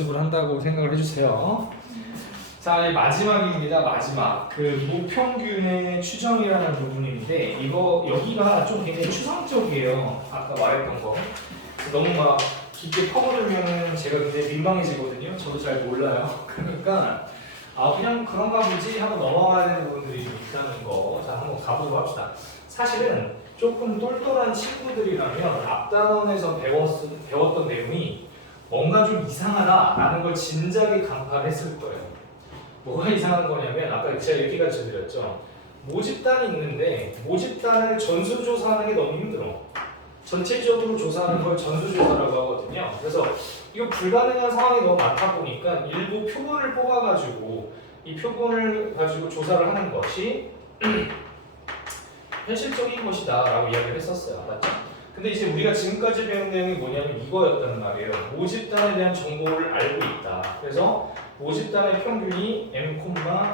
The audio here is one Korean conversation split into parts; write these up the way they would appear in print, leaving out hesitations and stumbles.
연습을 한다고 생각을 해주세요. 자, 이제 마지막입니다. 마지막 그 무평균의 추정이라는 부분인데 이거 여기가 좀 굉장히 추상적이에요. 아까 말했던 거 너무 막 깊게 파고들면 제가 굉장히 민망해지거든요. 저도 잘 몰라요. 그러니까 그냥 그런가 보지 하고 넘어가야 되는 부분들이 좀 있다는 거. 자, 한번 가보도록 합시다. 사실은 조금 똘똘한 친구들이라면 앞단원에서 배웠던 내용이 뭔가 좀 이상하다라는 걸 진작에 간파를 했을 거예요. 뭐가 이상한 거냐면 아까 제가 이렇게 가르쳐드렸죠. 모집단이 있는데 모집단을 전수조사하는 게 너무 힘들어. 전체적으로 조사하는 걸 전수조사라고 하거든요. 그래서 이거 불가능한 상황이 너무 많다 보니까 일부 표본을 뽑아가지고 이 표본을 가지고 조사를 하는 것이 현실적인 것이다 라고 이야기를 했었어요. 맞죠? 근데 이제 우리가 지금까지 배운 내용이 뭐냐면 이거였단 말이에요. 모집단에 대한 정보를 알고 있다. 그래서 모집단의 평균이 m,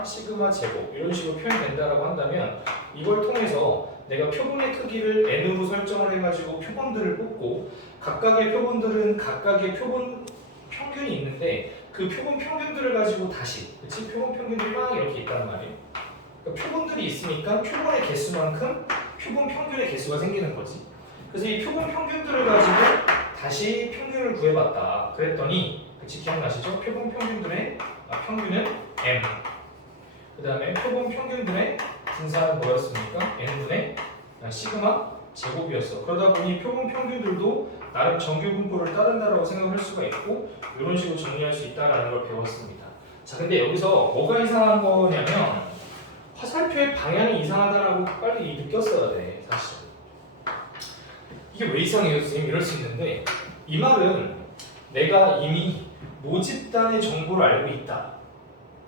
시그마 제곱 이런 식으로 표현된다라고 한다면 이걸 통해서 내가 표본의 크기를 n으로 설정을 해가지고 표본들을 뽑고 각각의 표본들은 각각의 표본 평균이 있는데 그 표본 평균들을 가지고 다시 그치? 표본 평균들이 막 이렇게 있단 말이에요. 그러니까 표본들이 있으니까 표본의 개수만큼 표본 평균의 개수가 생기는 거지. 그래서 이 표본 평균들을 가지고 다시 평균을 구해봤다. 그랬더니 그치 기억나시죠? 표본 평균들의 평균은 m. 그 다음에 표본 평균들의 분사는 뭐였습니까? n분의 시그마 제곱이었어. 그러다 보니 표본 평균들도 나름 정규 분포를 따른다라고 생각할 수가 있고 이런 식으로 정리할 수 있다라는 걸 배웠습니다. 자, 근데 여기서 뭐가 이상한 거냐면 화살표의 방향이 이상하다라고 빨리 느꼈어야 돼, 사실. 이게 왜 이상해요, 선생님? 이럴 수 있는데 이 말은 내가 이미 모집단의 정보를 알고 있다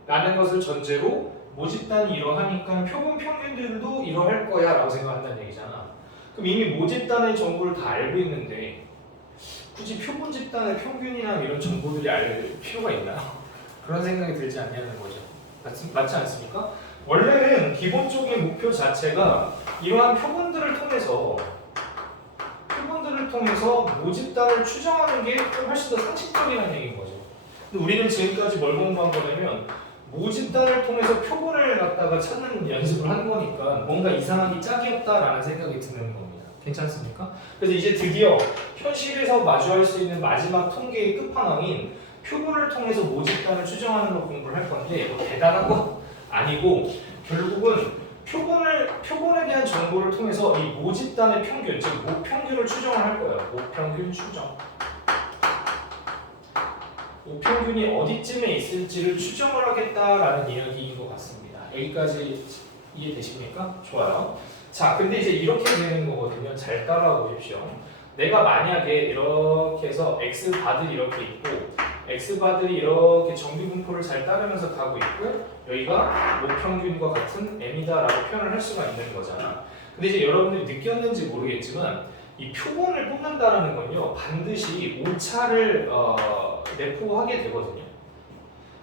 라는 것을 전제로 모집단이 이러하니까 표본 평균들도 이러할 거야 라고 생각한다는 얘기잖아. 그럼 이미 모집단의 정보를 다 알고 있는데 굳이 표본 집단의 평균이나 이런 정보들이 알 필요가 있나요? 그런 생각이 들지 않냐는 거죠. 맞지 않습니까? 원래는 기본적인 목표 자체가 이러한 표본들을 통해서 모집단을 추정하는 게 훨씬 더 상식적이라는 얘기인 거죠. 근데 우리는 지금까지 뭘 공부한 거냐면 모집단을 통해서 표본을 갖다가 찾는 연습을 하는 거니까 뭔가 이상하기 짝이 없다라는 생각이 드는 겁니다. 괜찮습니까? 그래서 이제 드디어 현실에서 마주할 수 있는 마지막 통계의 끝판왕인 표본을 통해서 모집단을 추정하는 걸 공부를 할 건데 뭐 대단한 거 아니고 결국은 표본에 대한 정보를 통해서 이 모집단의 평균, 즉 모평균을 추정을 할 거예요. 모평균 추정. 모평균이 어디쯤에 있을지를 추정을 하겠다라는 이야기인 것 같습니다. 여기까지 이해되십니까? 좋아요. 자, 근데 이제 이렇게 되는 거거든요. 잘 따라와 보십시오. 내가 만약에 이렇게 해서 X바들이 이렇게 있고 X바들이 이렇게 정규 분포를 잘 따르면서 가고 있고 여기가 모평균과 같은 M이다라고 표현을 할 수가 있는 거잖아. 근데 이제 여러분들이 느꼈는지 모르겠지만 이 표본을 뽑는다라는 건요 반드시 오차를 내포하게 되거든요.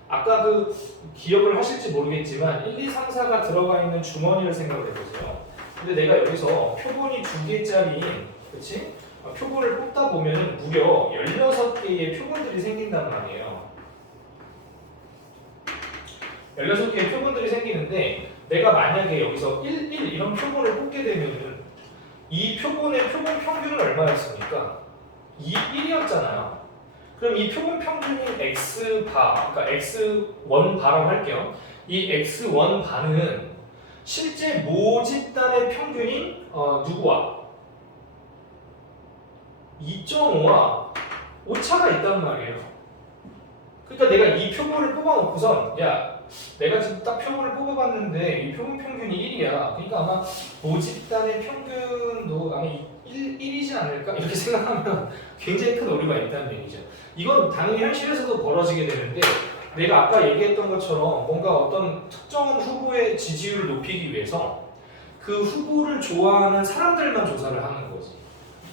아까 그 기억을 하실지 모르겠지만 1, 2, 3, 4가 들어가 있는 주머니를 생각을 해보세요. 근데 내가 여기서 표본이 2개짜리인 그치? 표본을 뽑다 보면 무려 16개의 표본들이 생긴단 말이에요. 16개의 표본들이 생기는데 내가 만약에 여기서 1, 1 이런 표본을 뽑게 되면은 이 표본의 표본 평균은 얼마였습니까? 1이었잖아요. 그럼 이 표본 평균이 X바, 그러니까 X1바라고 할게요. 이 X1바는 실제 모집단의 평균인 누구와? 2.5와 오차가 있단 말이에요. 그러니까 내가 이 표본을 뽑아놓고선 야 내가 지금 딱 표본을 뽑아봤는데 이 표본 평균이 1이야. 그러니까 아마 모집단의 평균도 아마 1이지 않을까? 이렇게 생각하면 굉장히 큰 오류가 있다는 얘기죠. 이건 당연히 현실에서도 벌어지게 되는데 내가 아까 얘기했던 것처럼 뭔가 어떤 특정한 후보의 지지율을 높이기 위해서 그 후보를 좋아하는 사람들만 조사를 하는 거지.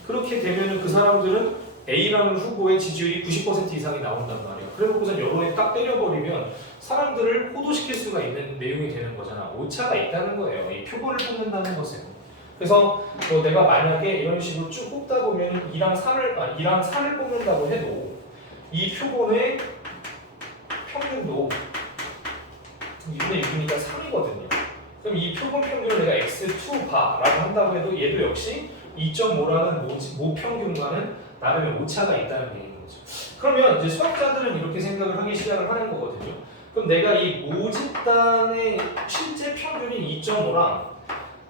그렇게 되면 그 사람들은 A라는 후보의 지지율이 90% 이상이 나온단 말이야. 그래놓고선 여론에 딱 때려버리면 사람들을 호도시킬 수가 있는 내용이 되는 거잖아. 오차가 있다는 거예요. 이 표본을 뽑는다는 것은. 그래서 내가 만약에 이런 식으로 쭉 뽑다 보면 2랑 4를 뽑는다고 해도 이 표본의 T거든요. 그럼 이 표본 평균을 내가 x2바라고 한다고 해도 얘도 역시 2.5라는 모평균과는 나름의 오차가 있다는 얘기인 거죠. 그러면 이제 수학자들은 이렇게 생각을 하기 시작을 하는 거거든요. 그럼 내가 이 모집단의 실제 평균인 2.5랑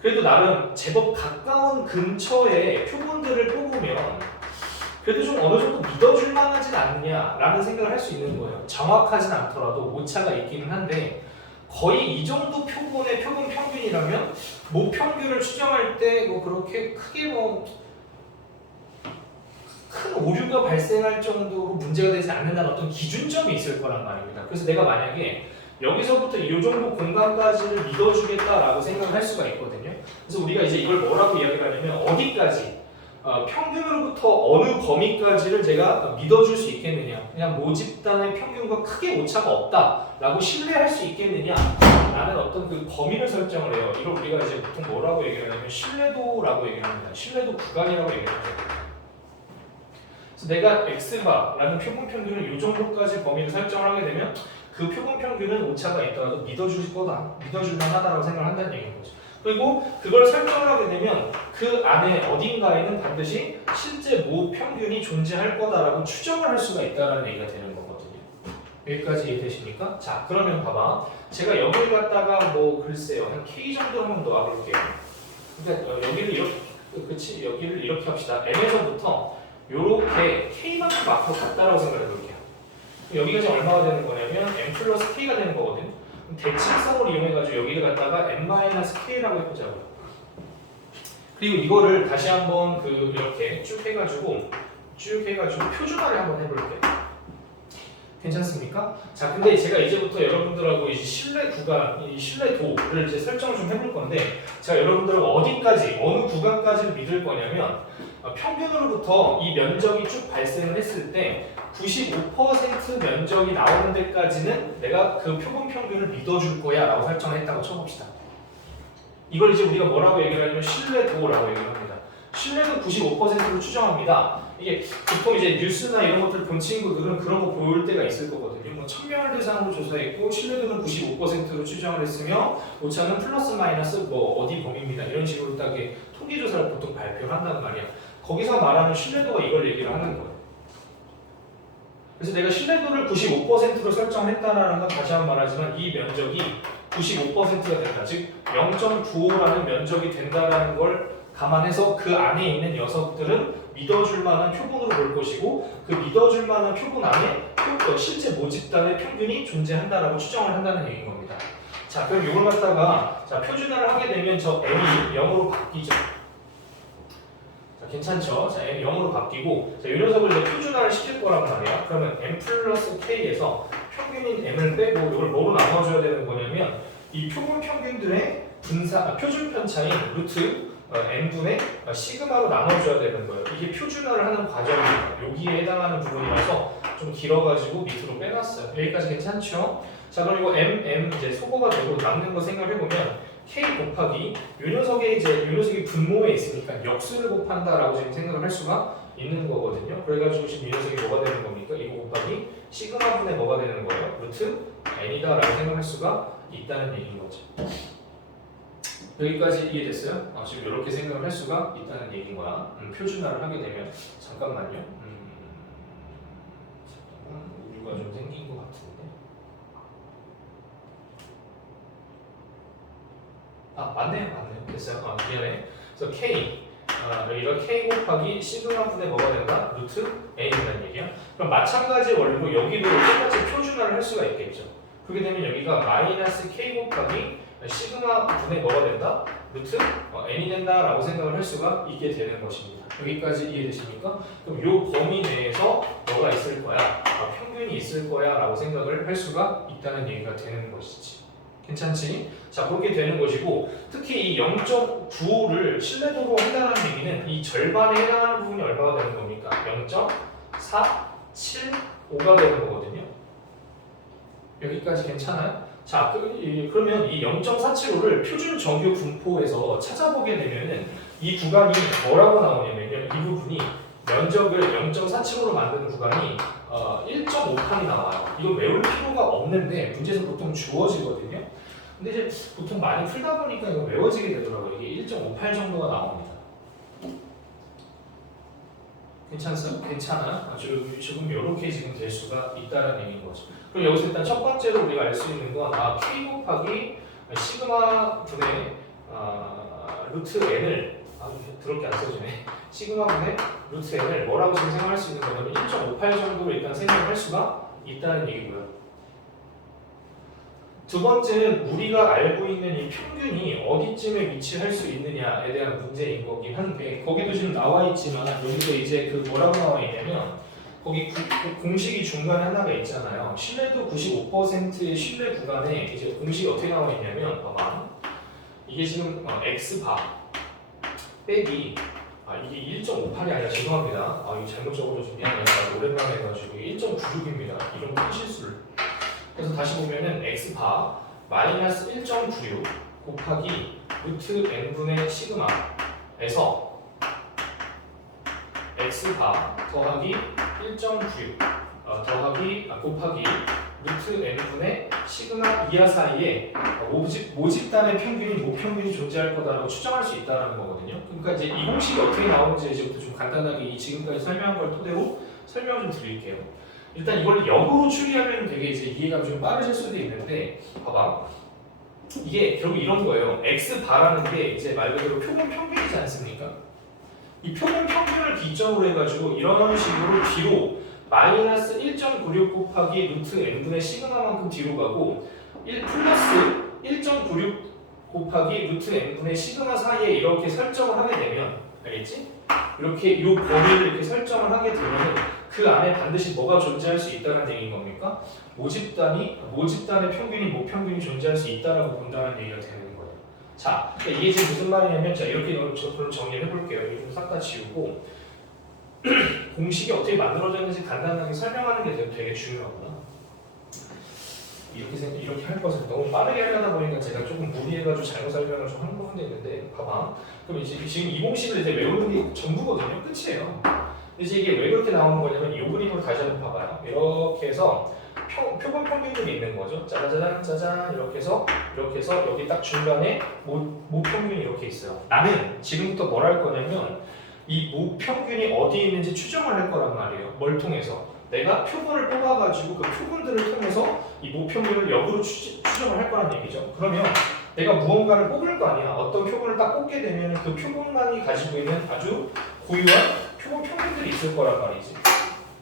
그래도 나름 제법 가까운 근처의 표본들을 뽑으면 그래도 좀 어느 정도 믿어줄 만하진 않느냐라는 생각을 할 수 있는 거예요. 정확하진 않더라도 오차가 있기는 한데 거의 이 정도 표본의 표본 평균이라면 모평균을 추정할 때 뭐 그렇게 크게 뭐 큰 오류가 발생할 정도로 문제가 되지 않는다는 어떤 기준점이 있을 거란 말입니다. 그래서 내가 만약에 여기서부터 이 정도 공간까지를 믿어주겠다라고 생각을 할 수가 있거든요. 그래서 우리가 이제 이걸 뭐라고 이야기를 하냐면 어디까지 평균으로부터 어느 범위까지를 제가 믿어줄 수 있겠느냐, 그냥 모집단의 평균과 크게 오차가 없다라고 신뢰할 수 있겠느냐 라는 어떤 그 범위를 설정을 해요. 이걸 우리가 이제 보통 뭐라고 얘기를 하냐면 신뢰도라고 얘기를 합니다. 신뢰도 구간이라고 얘기를 하죠. 그래서 내가 X바라는 표본 평균을 이 정도까지 범위를 설정을 하게 되면 그 표본 평균은 오차가 있더라도 믿어줄 거다, 믿어줄 만하다라고 생각을 한다는 얘기인 거죠. 그리고 그걸 설정을 하게 되면 그 안에 어딘가에는 반드시 실제 모평균이 존재할 거다라고 추정을 할 수가 있다는 얘기가 되는 거거든요. 여기까지 이해되십니까? 자, 그러면 봐봐. 제가 여기를 갖다가 뭐 글쎄요 한 K 정도 한번 놓아볼게요. 그러니까 여기를 이렇게, 그치? 여기를 이렇게 합시다. M에서부터 요렇게 K만큼 앞으로 갔다라고 생각해 볼게요. 여기가 지금 얼마가 되는 거냐면 M 플러스 K가 되는 거거든. 대칭성을 이용해가지고 여기를 갖다가 M-K라고 해보자고요. 그리고 이거를 다시 한번 이렇게 쭉 해가지고 표준화를 한번 해볼게요. 괜찮습니까? 자, 근데 제가 이제부터 여러분들하고 이제 신뢰 구간, 이 신뢰도를 이제 설정을 좀 해볼 건데, 제가 여러분들하고 어디까지, 어느 구간까지를 믿을 거냐면, 평균으로부터 이 면적이 쭉 발생을 했을 때 95% 면적이 나오는 데까지는 내가 그 표본 평균을 믿어줄 거야 라고 설정을 했다고 쳐봅시다. 이걸 이제 우리가 뭐라고 얘기를 하냐면 신뢰도라고 얘기를 합니다. 신뢰도 95%로 추정합니다. 이게 보통 이제 뉴스나 이런 것들 본 친구들은 그런 거 볼 때가 있을 거거든요. 뭐 1000명을 대상으로 조사했고 신뢰도는 95%로 추정을 했으며 오차는 플러스 마이너스 뭐 어디 범위입니다. 이런 식으로 딱 통계 조사를 보통 발표를 한단 말이야. 거기서 말하는 신뢰도가 이걸 얘기를 하는 거예요. 그래서 내가 신뢰도를 95%로 설정했다는 건 다시 한번 말하지만 이 면적이 95%가 된다. 즉 0.95라는 면적이 된다는 걸 감안해서 그 안에 있는 녀석들은 믿어줄 만한 표본으로 볼 것이고 그 믿어줄 만한 표본 안에 실제 모집단의 평균이 존재한다라고 추정을 한다는 얘기인 겁니다. 자, 그럼 이걸 갖다가 표준화를 하게 되면 저 M이 0으로 바뀌죠. 괜찮죠? 자, M 0으로 바뀌고 이 녀석을 이제 표준화를 시킬 거란 말이야. 그러면 M 플러스 K에서 평균인 M을 빼고 이걸 뭐로 나눠줘야 되는 거냐면 이 표본 평균들의 표준 편차인 루트 N분의 시그마로 나눠줘야 되는 거예요. 이게 표준화를 하는 과정입니다. 여기에 해당하는 부분이라서 좀 길어가지고 밑으로 빼놨어요. 여기까지 괜찮죠? 자, 그럼 이거 M 이제 소거가 되고 남는 거 생각해보면 K 곱하기 요 녀석이 분모에 있으니까 역수를 곱한다라고 지금 생각을 할 수가 있는 거거든요. 그래가지고 지금 이 녀석이 뭐가 되는 겁니까? 이거 곱하기 시그마 분의 뭐가 되는 거예요? 루트 n이다라고 생각할 수가 있다는 얘기인 거죠. 여기까지 이해됐어요? 지금 이렇게 생각을 할 수가 있다는 얘기인 거야. 표준화를 하게 되면 잠깐만요. 잠깐만 오류가 좀 생긴 것 같은데. 맞네요. 됐어요. 미안해. 그래서 K, 여기가 K 곱하기 시그마 분의 뭐가 된다? 루트 N이라는 얘기야. 그럼 마찬가지 원리로 여기도 똑같이 표준화를 할 수가 있겠죠. 그렇게 되면 여기가 마이너스 K 곱하기 시그마 분의 뭐가 된다? 루트 N이 된다라고 생각을 할 수가 있게 되는 것입니다. 여기까지 이해되십니까? 그럼 이 범위 내에서 뭐가 있을 거야? 평균이 있을 거야 라고 생각을 할 수가 있다는 얘기가 되는 것이지. 괜찮지? 자, 그렇게 되는 것이고 특히 이 0.95를 신뢰도로 한다는 얘기는 이 절반에 해당하는 부분이 얼마가 되는 겁니까? 0.475가 되는 거거든요. 여기까지 괜찮아요? 자, 그러면 이 0.475를 표준 정규 분포에서 찾아보게 되면은 이 구간이 뭐라고 나오냐면요. 이 부분이 면적을 0.475로 만드는 구간이 1.5칸이 나와요. 이거 외울 필요가 없는데 문제에서 보통 주어지거든요. 근데 이제 보통 많이 풀다 보니까 이거 외워지게 되더라고요. 이게 1.58 정도가 나옵니다. 괜찮아요? 괜찮아. 조금 이렇게 지금 될 수가 있다는 얘기인 거죠. 그럼 여기서 일단 첫 번째로 우리가 알 수 있는 건 K 곱하기 시그마 분의 루트 n을 더럽게 안 써주네. 시그마 분의 루트 n을 뭐라고 지금 생각할 수 있는 거냐면 1.58 정도로 일단 생각을 할 수가 있다는 얘기고요. 두 번째는 우리가 알고 있는 이 평균이 어디쯤에 위치할 수 있느냐에 대한 문제인 거긴 한데 거기도 지금 나와 있지만 여기서 이제 그 뭐라고 나와 있냐면 거기 공식이 중간에 하나가 있잖아요. 신뢰도 95%의 신뢰 구간에 이제 공식이 어떻게 나와 있냐면 봐봐. 이게 지금 x바 빼기 이게 1.58이 아니라 죄송합니다. 이거 잘못 적어줘서 미안해요. 오랜만에 해가지고 이게 1.96입니다. 이런 큰 실수를. 그래서 다시 보면은 x바 마이너스 1.96 곱하기 루트 n분의 시그마에서 x바 더하기 1.96 곱하기 루트 n분의 시그마 이하 사이에 모집단의 평균이 모평균이 존재할 거다라고 추정할 수 있다는 거거든요. 그러니까 이제 이 공식이 어떻게 나오는지 이제부터 좀 간단하게 지금까지 설명한 걸 토대로 설명을 좀 드릴게요. 일단 이걸 역으로 추리하면 되게 이제 이해가 좀 빠르실 수도 있는데 봐봐. 이게 결국 이런 거예요. x바라는 게 이제 말 그대로 표본 평균이지 않습니까? 이 표본 평균을 기점으로 해가지고 이런 식으로 뒤로 마이너스 1.96 곱하기 루트 n분의 시그마만큼 뒤로 가고 1 플러스 1.96 곱하기 루트 n분의 시그마 사이에 이렇게 설정을 하게 되면 알겠지? 이렇게 이 범위를 이렇게 설정을 하게 되면 그 안에 반드시 뭐가 존재할 수 있다는 얘기인 겁니까? 모집단의 평균이 모평균이 존재할 수 있다라고 본다는 얘기가 되는 거예요. 자, 이게 지금 무슨 말이냐면 자 이렇게 정리를 해볼게요. 이거 좀 싹 다 지우고 공식이 어떻게 만들어졌는지 간단하게 설명하는 게 되게 중요하구나. 이렇게 할 것을 너무 빠르게 하려다 보니까 제가 조금 무리해가지고 잘못 설명을 좀 하는 부분도 있는데 봐봐. 그럼 이제 지금 이 공식을 이제 외우는 게 전부거든요. 끝이에요. 이제 이게 왜 그렇게 나오는 거냐면 이 그림을 다시 한번 봐봐요. 이렇게 해서 표본 평균들이 있는 거죠. 짜자잔 짜잔 이렇게 해서 여기 딱 중간에 모평균이 이렇게 있어요. 나는 지금부터 뭘 할 거냐면 이 모평균이 어디에 있는지 추정을 할 거란 말이에요. 뭘 통해서? 내가 표본을 뽑아가지고 그 표본들을 통해서 이 모평균을 역으로 추정을 할 거란 얘기죠. 그러면 내가 무언가를 뽑을 거 아니야. 어떤 표본을 딱 뽑게 되면 그 표본만이 가지고 있는 아주 고유한 표본 평균들이 있을 거란 말이지.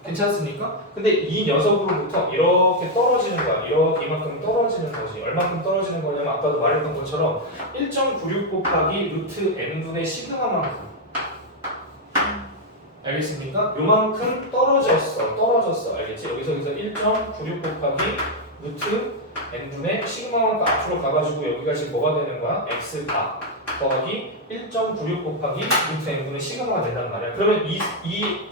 괜찮습니까? 근데 이 녀석으로부터 이렇게 떨어지는 거야. 이렇게 이만큼 떨어지는 거지. 얼마큼 떨어지는 거냐면 아까도 말했던 것처럼 1.96 곱하기 루트 n분의 시그마만큼. 알겠습니까? 요만큼 떨어졌어. 알겠지? 여기서 1.96 곱하기 루트 n분의 시그마만큼 앞으로 가가지고 여기가 지금 뭐가 되는 거야? x바 더하기 1.96 곱하기 루트 n분의 시그마가 된단 말이야. 그러면 이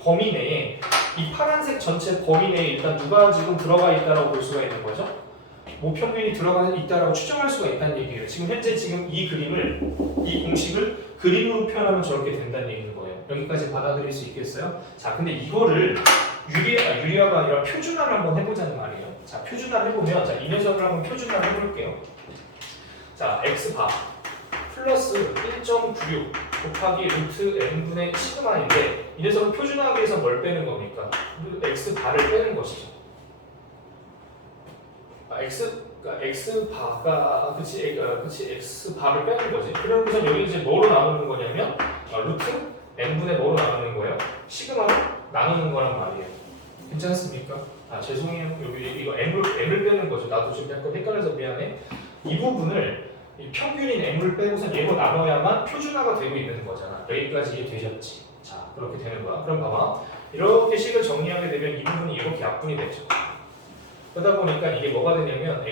범위 내에 이 파란색 전체 범위 내에 일단 누가 지금 들어가 있다라고 볼 수가 있는 거죠? 모평균이 들어가 있다라고 추정할 수가 있다는 얘기예요. 지금 현재 이 그림을 이 공식을 그림으로 표현하면 저렇게 된다는 얘기인 거예요. 여기까지 받아들일 수 있겠어요? 자, 근데 이거를 유리화가 아니라 표준화를 한번 해보자는 말이에요. 자, 표준화를 해보면 자, 이 녀석을 한번 표준화를 해볼게요. 자, x바 플러스 1.96 곱하기 루트 n분의 시그마인데 이 녀석을 표준화하기 위해서 뭘 빼는 겁니까? x바를 빼는 것이죠. x바가 그치 x바를 빼는 거지. 그래서 여기 이제 뭐로 나누는 거냐면 루트 n분의 뭐로 나누는 거예요? 시그마로 나누는 거란 말이에요. 괜찮습니까? 죄송해요. 여기 이거 m을 빼는 거죠. 나도 지금 약간 헷갈려서 미안해. 이 부분을 이 평균인 m을 빼고선 얘로 나눠야만 표준화가 되고 있는 거잖아. 여기까지 이해되셨지? 자, 그렇게 되는 거야. 그럼 봐봐. 이렇게 식을 정리하게 되면 이 부분이 이렇게 약분이 되죠. 그러다 보니까 이게 뭐가 되냐면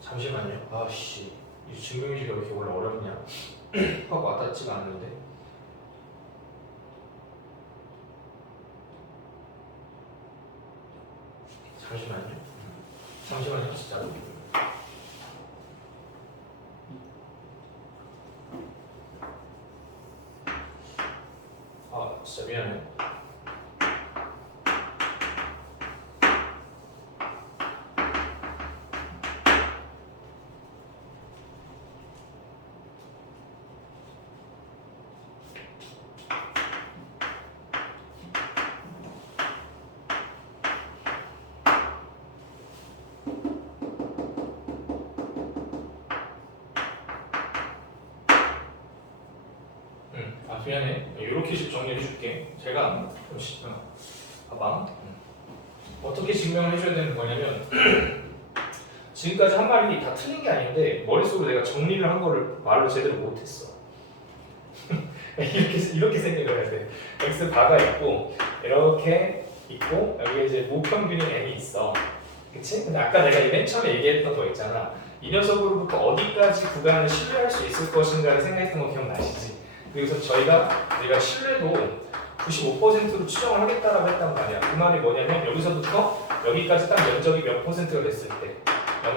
잠시만요. 아씨, 이 증명유지가 왜 이렇게 원래 어렵냐? 확 와닿지가 않는데. 잠시만요, 진짜로. 진짜 미안해. 미안해. 이렇게 정리해 줄게. 제가 봐봐. 어떻게 증명을 해줘야 되는 거냐면 지금까지 한 말이 다 틀린 게 아닌데 머릿속으로 내가 정리를 한 거를 말로 제대로 못했어. 이렇게 생각을 해야 돼. x 바가 있고 이렇게 있고 여기 이제 모평균이 n이 있어. 그치? 근데 아까 내가 맨 처음에 얘기했던 거 있잖아. 이 녀석으로부터 어디까지 구간을 신뢰할 수 있을 것인가를 생각했던 거 기억나시지? 그래서 우리가 신뢰도 95%로 추정을 하겠다라고 했단 말이야. 그 말이 뭐냐면 여기서부터 여기까지 딱 면적이 몇 퍼센트가 됐을 때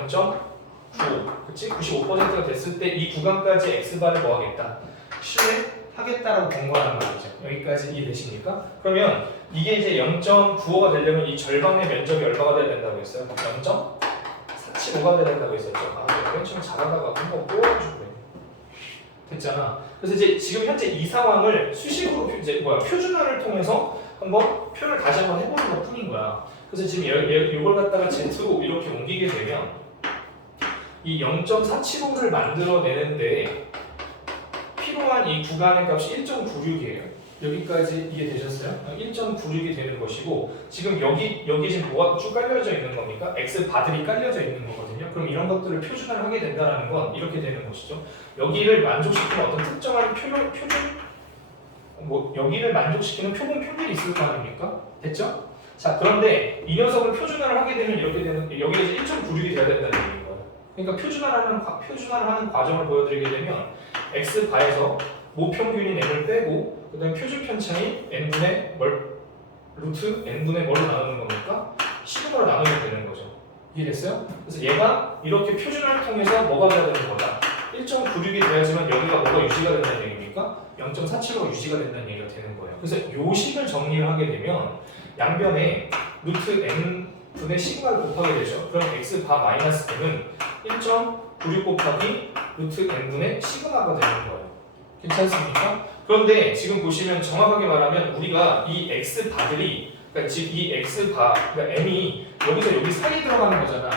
0.95, 그치? 95%가 됐을 때 이 구간까지 x바를 뭐 하겠다? 신뢰하겠다라고 본 거란 말이죠. 여기까지 이해되십니까? 그러면 이게 이제 0.95가 되려면 이 절반의 면적이 얼마가 돼야 된다고 했어요? 0.475가 돼야 된다고 했었죠. 내가 맨 처음에 잘하다가 한번 꼬아주고 됐잖아. 그래서 이제 지금 현재 이 상황을 수식으로 표준화를 통해서 한번 표현을 다시 한번 해보는 것 뿐인 거야. 그래서 지금 이걸 갖다가 Z로 이렇게 옮기게 되면 이 0.475를 만들어내는데 필요한 이 구간의 값이 1.96이에요. 여기까지 이해되셨어요? 1.96이 되는 것이고 지금 여기 지금 뭐가 쭉 깔려져 있는 겁니까? X 바들이 깔려져 있는 거거든요. 그럼 이런 것들을 표준화를 하게 된다는 건 이렇게 되는 것이죠. 여기를 만족시키는 어떤 특정한 여기를 만족시키는 표본 표준이 있을 거 아닙니까? 됐죠? 자, 그런데 이 녀석을 표준화를 하게 되면 이렇게 되는 여기에 1.96이 돼야 된다는 얘기인 거예요. 그러니까 표준화를 하는 과정을 보여드리게 되면 X 바에서 모평균인 n을 빼고 그 다음에 표준 편차인 n분의 루트 n분의 뭘로 나누는 겁니까? 시그마로 나누면 되는 거죠. 이해됐어요? 그래서 얘가 이렇게 표준화를 통해서 뭐가 돼야 되는 거다? 1.96이 돼야지만 여기가 뭐가 유지가 된다는 얘기입니까? 0.475가 유지가 된다는 얘기가 되는 거예요. 그래서 요 식을 정리를 하게 되면 양변에 루트 n분의 시그마를 곱하게 되죠. 그럼 x 바 마이너스 n은 1.96 곱하기 루트 n분의 시그마가 되는 거예요. 괜찮습니까? 그런데 지금 보시면 정확하게 말하면 우리가 이 x 바들이 그러니까 즉 이 x 바 그러니까 m이 여기서 여기 사이에 들어가는 거잖아.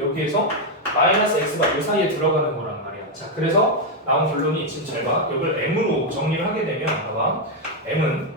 여기에서 마이너스 x가 이 사이에 들어가는 거란 말이야. 자, 그래서 나온 결론이 지금 잘 봐. 이걸 m으로 정리를 하게 되면 봐봐. m은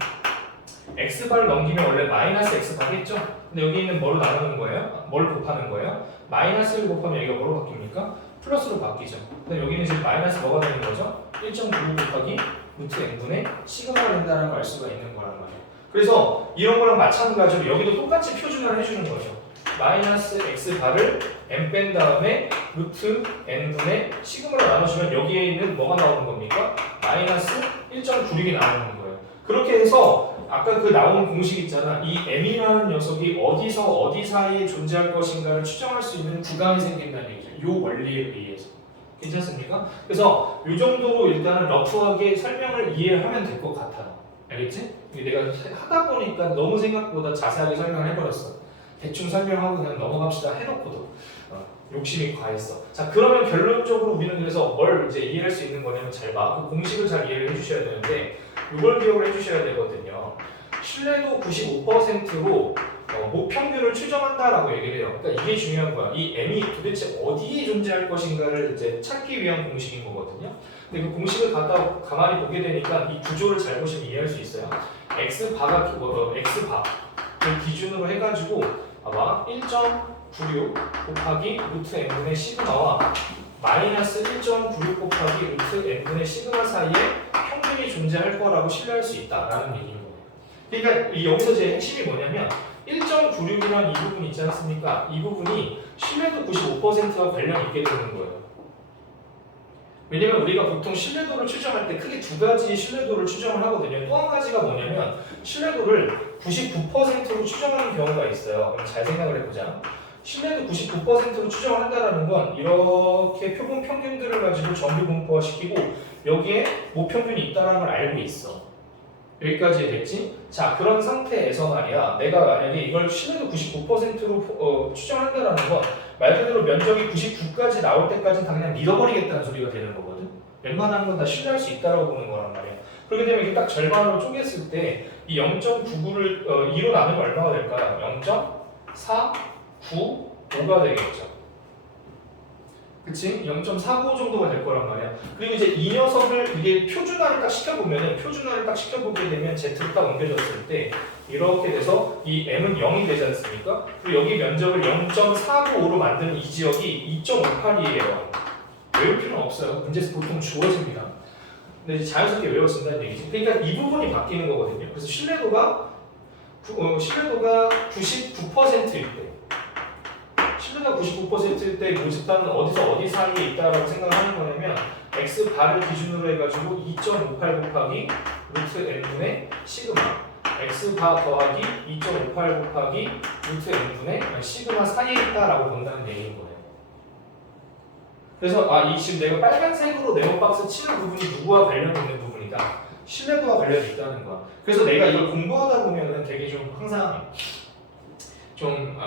x 바를 넘기면 원래 마이너스 x 바겠죠? 근데 여기 있는 뭐로 나누는 거예요? 뭘 곱하는 거예요? 마이너스를 곱하면 여기가 뭐로 바뀝니까? 플러스로 바뀌죠. 근데 여기는 지금 마이너스 뭐가 되는 거죠? 1.96 곱하기 루트 n분의 시그마가 된다는 걸 알 수가 있는 거란 말이에요. 그래서 이런 거랑 마찬가지로 여기도 똑같이 표준화를 해주는 거죠. 마이너스 x 바를 n 뺀 다음에 루트 n분의 시그마로 나눠주면 여기에 있는 뭐가 나오는 겁니까? 마이너스 1.96이 나오는 거예요. 그렇게 해서 아까 그 나온 공식 있잖아. 이 m이라는 녀석이 어디서 어디 사이에 존재할 것인가를 추정할 수 있는 구간이 생긴다는 얘기죠. 이 원리에 의해서. 괜찮습니까? 그래서 이 정도로 일단은 러프하게 설명을 이해하면 될 것 같아요. 알겠지? 내가 하다 보니까 너무 생각보다 자세하게 설명을 해버렸어. 대충 설명하고 그냥 넘어갑시다 해놓고도 욕심이 과했어. 자, 그러면 결론적으로 우리는 그래서 뭘 이제 이해할 수 있는 거냐면 잘 봐. 그 공식을 잘 이해를 해주셔야 되는데 이걸 기억을 해주셔야 되거든요. 신뢰도 95%로 목평균을 추정한다라고 얘기를 해요. 그러니까 이게 중요한 거야. 이 m이 도대체 어디에 존재할 것인가를 이제 찾기 위한 공식인 거거든요. 근데 그 공식을 가만히 보게 되니까 이 구조를 잘 보시면 이해할 수 있어요. x 바가 x 바를 기준으로 해가지고 아마 1.96 곱하기 루트 n분의 시그마와 마이너스 1.96 곱하기 루트 n분의 시그마 사이에 평균이 존재할 거라고 신뢰할 수 있다라는 얘기인 거예요. 그러니까 여기서 제 핵심이 뭐냐면 1.96이라는 이 부분이 있지 않습니까? 이 부분이 신뢰도 95%와 관련이 있게 되는 거예요. 왜냐면 우리가 보통 신뢰도를 추정할 때 크게 두 가지 신뢰도를 추정을 하거든요. 또 한 가지가 뭐냐면 신뢰도를 99%로 추정하는 경우가 있어요. 그럼 잘 생각을 해보자. 신뢰도 99%로 추정을 한다는 건 이렇게 표본 평균들을 가지고 정규 분포화시키고 여기에 모평균이 있다는 걸 알고 있어. 여기까지 됐지? 자, 그런 상태에서 말이야, 내가 만약에 이걸 신뢰도 99%로 추정한다라는 건 말 그대로 면적이 99까지 나올 때까지 다 그냥 믿어버리겠다는 소리가 되는 거거든. 웬만한 건 다 신뢰할 수 있다라고 보는 거란 말이야. 그렇게 되면 이게 딱 절반으로 쪼갰을 때 이 0.99를 2로 나누면 얼마가 될까요? 0.495가 되겠죠. 그치? 0.45 정도가 될 거란 말이야. 그리고 이제 이 녀석을 이게 표준화를 딱 시켜보게 되면 Z로 딱 옮겨졌을 때 이렇게 돼서 이 M은 0이 되지 않습니까? 그리고 여기 면적을 0.495로 만드는 이 지역이 2.58이에요. 외울 필요는 없어요. 문제에서 보통 주어집니다. 근데 이제 자연스럽게 외워진다는 얘기지. 그러니까 이 부분이 바뀌는 거거든요. 그래서 신뢰도가 99%일 때 신뢰도가 99%일 때 모집단은 어디서 어디 사이에 있다라고 생각하는 거냐면 x바를 기준으로 해가지고 2.58 곱하기 루트 n분의 시그마 x바 더하기 2.58 곱하기 루트 n분의 시그마 사이에 있다라고 본다는 얘기인 거예요. 그래서 이 지금 내가 빨간색으로 네모박스 치는 부분이 누구와 관련 있는 부분이다. 신뢰도와 관련이 있다는 거야. 그래서 내가 이걸 공부하다 보면은 되게 좀 항상 좀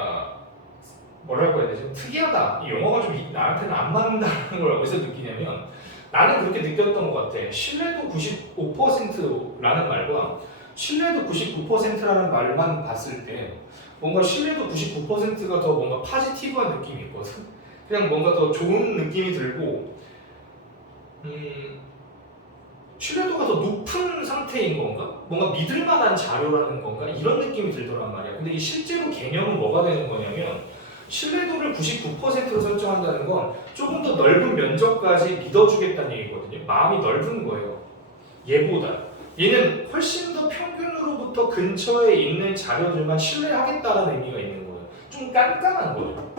뭐라고 해야 되지? 특이하다. 이 용어가 좀 나한테는 안 맞는다는 걸 어디서 느끼냐면 나는 그렇게 느꼈던 것 같아. 신뢰도 95%라는 말과 신뢰도 99%라는 말만 봤을 때 뭔가 신뢰도 99%가 더 뭔가 파지티브한 느낌이 있거든. 그냥 뭔가 더 좋은 느낌이 들고 신뢰도가 더 높은 상태인 건가? 뭔가 믿을 만한 자료라는 건가? 이런 느낌이 들더란 말이야. 근데 이 실제로 개념은 뭐가 되는 거냐면 신뢰도를 99%로 설정한다는 건 조금 더 넓은 면적까지 믿어주겠다는 얘기거든요. 마음이 넓은 거예요. 얘보다. 얘는 훨씬 더 평균으로부터 근처에 있는 자료들만 신뢰하겠다는 의미가 있는 거예요. 좀 깐깐한 거예요.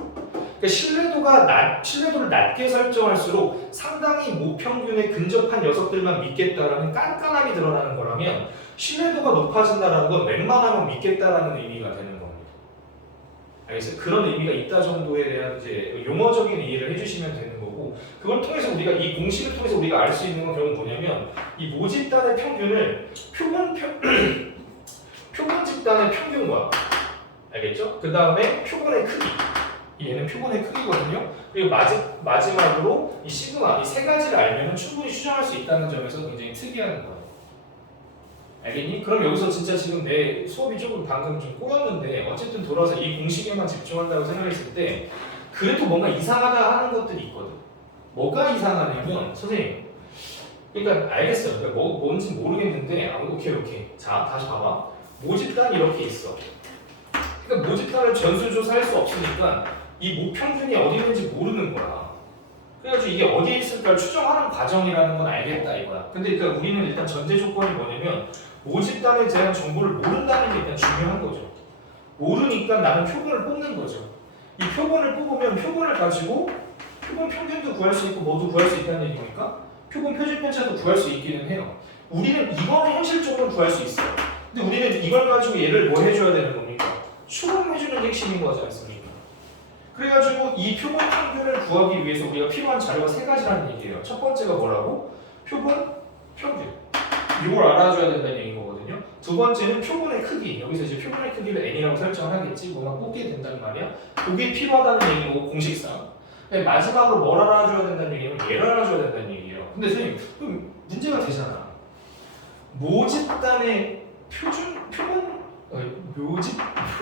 그러니까 신뢰도를 낮게 설정할수록 상당히 모평균에 근접한 녀석들만 믿겠다라는 깐깐함이 드러나는 거라면 신뢰도가 높아진다는 건 웬만하면 믿겠다라는 의미가 되는 겁니다. 알겠어요? 그런 의미가 있다 정도에 대한 이제 용어적인 이해를 해주시면 되는 거고 그걸 통해서 우리가 이 공식을 통해서 우리가 알 수 있는 건 결국 뭐냐면 이 모집단의 평균을 표본 집단의 평균과 알겠죠? 그 다음에 표본의 크기 얘는 표본의 크기거든요. 그리고 마지막으로 이 시그마 이 세 가지를 알면 충분히 추정할 수 있다는 점에서 굉장히 특이한 거예요. 알겠니? 그럼 여기서 진짜 지금 내 수업이 조금 방금 좀 꼬였는데 어쨌든 돌아서 이 공식에만 집중한다고 생각했을 때 그래도 뭔가 이상하다 하는 것들이 있거든. 뭐가 이상하냐면 선생님 그러니까 알겠어요. 그러니까 뭔지 모르겠는데 오케이. 자 다시 봐봐. 모집단 이렇게 있어. 그러니까 모집단을 전수조사할 수 없으니까 이 모평균이 어디 있는지 모르는 거야. 그래가지고 이게 어디에 있을까를 추정하는 과정이라는 건 알겠다 이거야. 근데 그러니까 우리는 일단 전제 조건이 뭐냐면 모집단에 대한 정보를 모른다는 게 일단 중요한 거죠. 모르니까 나는 표본을 뽑는 거죠. 이 표본을 뽑으면 표본을 가지고 표본 평균도 구할 수 있고 뭐도 구할 수 있다는 얘기니까 표본 표준 편차도 구할 수 있기는 해요. 우리는 이거는 현실적으로 구할 수 있어요. 근데 우리는 이걸 가지고 얘를 뭐 해줘야 되는 겁니까? 추론해주는 게 핵심인 거지 않습니까? 그래가지고 이 표본 평균을 구하기 위해서 우리가 필요한 자료가 세 가지라는 얘기예요. 첫 번째가 뭐라고? 표본 평균. 이걸 알아줘야 된다는 얘기인 거거든요. 두 번째는 표본의 크기. 여기서 이제 표본의 크기를 n이라고 설정을 하겠지. 뭔가 뽑게 된단 말이야. 그게 필요하다는 얘기고 공식상. 마지막으로 뭘 알아줘야 된다는 얘기는 얘를 알아줘야 된다는 얘기예요. 근데 선생님 그럼 문제가 되잖아. 모집단의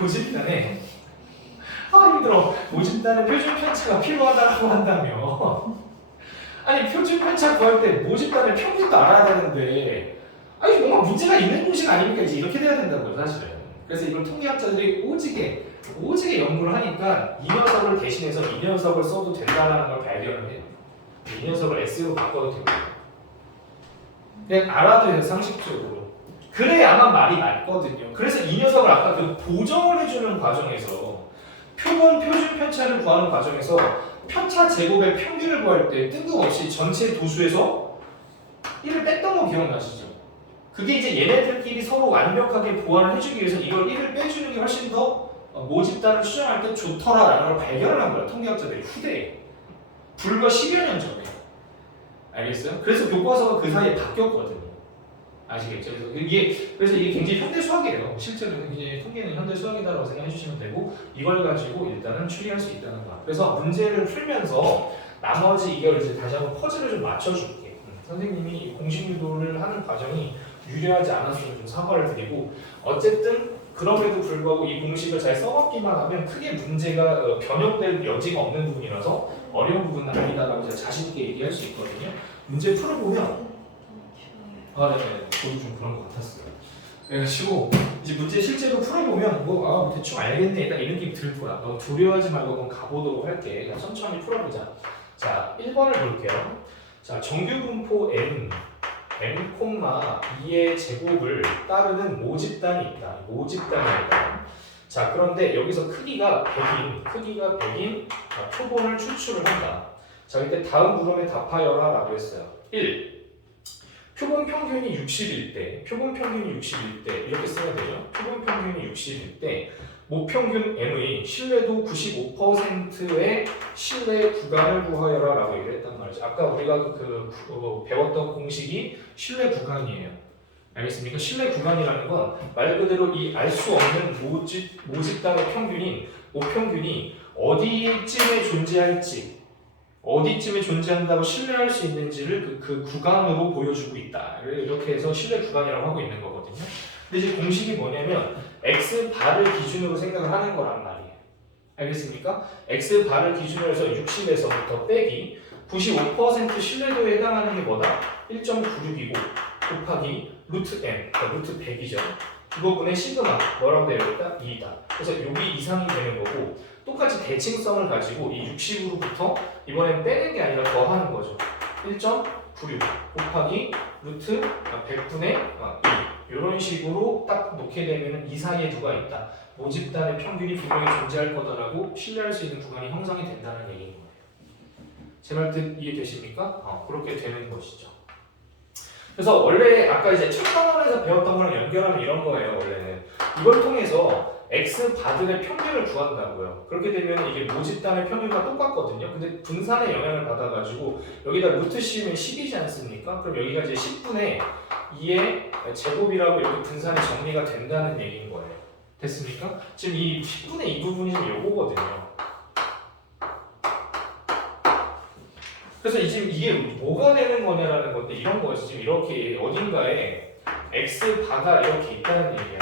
모집단에 힘들어. 모집단의 표준 편차가 필요하다고 한다며. 아니 표준 편차 구할 때 모집단의 평균도 알아야 되는데 아니 뭔가 문제가 있는 공식 아닙니까? 이제 이렇게 돼야 된다고요 사실은. 그래서 이걸 통계학자들이 오지게 연구를 하니까 이 녀석을 대신해서 이 녀석을 써도 된다는 걸 발견을 해요. 이 녀석을 S로 바꿔도 되고 그냥 알아도 해요 상식적으로. 그래야만 말이 맞거든요. 그래서 이 녀석을 아까 그 보정을 해주는 과정에서 표본 표준 편차를 구하는 과정에서 편차 제곱의 평균을 구할 때 뜬금없이 전체 도수에서 1을 뺐던 거 기억나시죠? 그게 이제 얘네들끼리 서로 완벽하게 보완을 해주기 위해서 이걸 1을 빼주는 게 훨씬 더 모집단을 추정할 때 좋더라라는 걸 발견을 한 거야. 통계학자들이 후대에. 불과 10여 년 전에. 알겠어요? 그래서 교과서가 그 사이에 바뀌었거든요. 아시겠죠? 그래서 이게 굉장히 현대 수학이에요. 실제로 이제 통계는 현대 수학이다라고 생각해 주시면 되고 이걸 가지고 일단은 추리할 수 있다는 거. 그래서 문제를 풀면서 나머지 이걸 이제 다시 한번 퍼즐을 좀 맞춰줄게. 선생님이 공식 유도를 하는 과정이 유리하지 않았으면 좀 사과를 드리고 어쨌든 그럼에도 불구하고 이 공식을 잘 써먹기만 하면 크게 문제가 변형될 여지가 없는 부분이라서 어려운 부분은 아니다라고 제가 자신 있게 얘기할 수 있거든요. 문제 풀어보면 네네 저도 좀 그런 것 같았어요. 그래가지고 이제 문제 실제로 풀어보면 대충 알겠네 딱 이 느낌이 들 거야. 너무 두려워하지 말고 한번 가보도록 할게. 그냥 천천히 풀어보자. 자 1번을 볼게요. 자 정규분포 m 2의 제곱을 따르는 모집단이 있다. 모집단이다. 자 그런데 여기서 크기가 100인 표본을 추출을 한다. 자 이때 다음 물음에 답하여라 라고 했어요. 1. 표본 평균이 60일 때 이렇게 쓰면 되죠. 표본 평균이 60일 때 모평균 m의 신뢰도 95%의 신뢰 구간을 구하여라 라고 얘기를 했단 말이죠. 아까 우리가 배웠던 공식이 신뢰 구간이에요. 알겠습니까? 신뢰 구간이라는 건 말 그대로 이 알 수 없는 모집단의 평균인 모평균이 어디쯤에 존재한다고 신뢰할 수 있는지를 그 구간으로 보여주고 있다. 이렇게 해서 신뢰 구간이라고 하고 있는 거거든요. 근데 이제 공식이 뭐냐면 x 바를 기준으로 생각을 하는 거란 말이에요. 알겠습니까? x 바를 기준으로 해서 60에서부터 빼기 95% 신뢰도에 해당하는 게 뭐다? 1.96이고 곱하기 루트 m, 그러니까 루트 100이죠. 이거분의 시그마 뭐라고 되어 있다? 2이다. 그래서 여기 이상이 되는 거고 똑같이 대칭성을 가지고 이 60으로부터 이번엔 빼는 게 아니라 더하는 거죠. 1.96 곱하기 루트 100분의 2 이런 식으로 딱 놓게 되면 이 사이에 누가 있다. 모집단의 평균이 분명히 존재할 거다라고 신뢰할 수 있는 구간이 형성이 된다는 얘기인 거예요. 제 말 뜻 이해되십니까? 그렇게 되는 것이죠. 그래서 원래 아까 이제 첫 단원에서 배웠던 거랑 연결하면 이런 거예요. 원래는 이걸 통해서 x 바들의 평균을 구한다고요. 그렇게 되면 이게 모집단의 평균과 똑같거든요. 근데 분산의 영향을 받아가지고 여기다 루트 씌우면 10이지 않습니까? 그럼 여기가 이제 10분의 2의 제곱이라고 이렇게 분산이 정리가 된다는 얘기인 거예요. 됐습니까? 지금 이 10분의 2 부분이 좀 요거거든요. 그래서 지금 이게 뭐가 되는 거냐라는 건데 이런 거였어. 지금 이렇게 어딘가에 x 바가 이렇게 있다는 얘기야.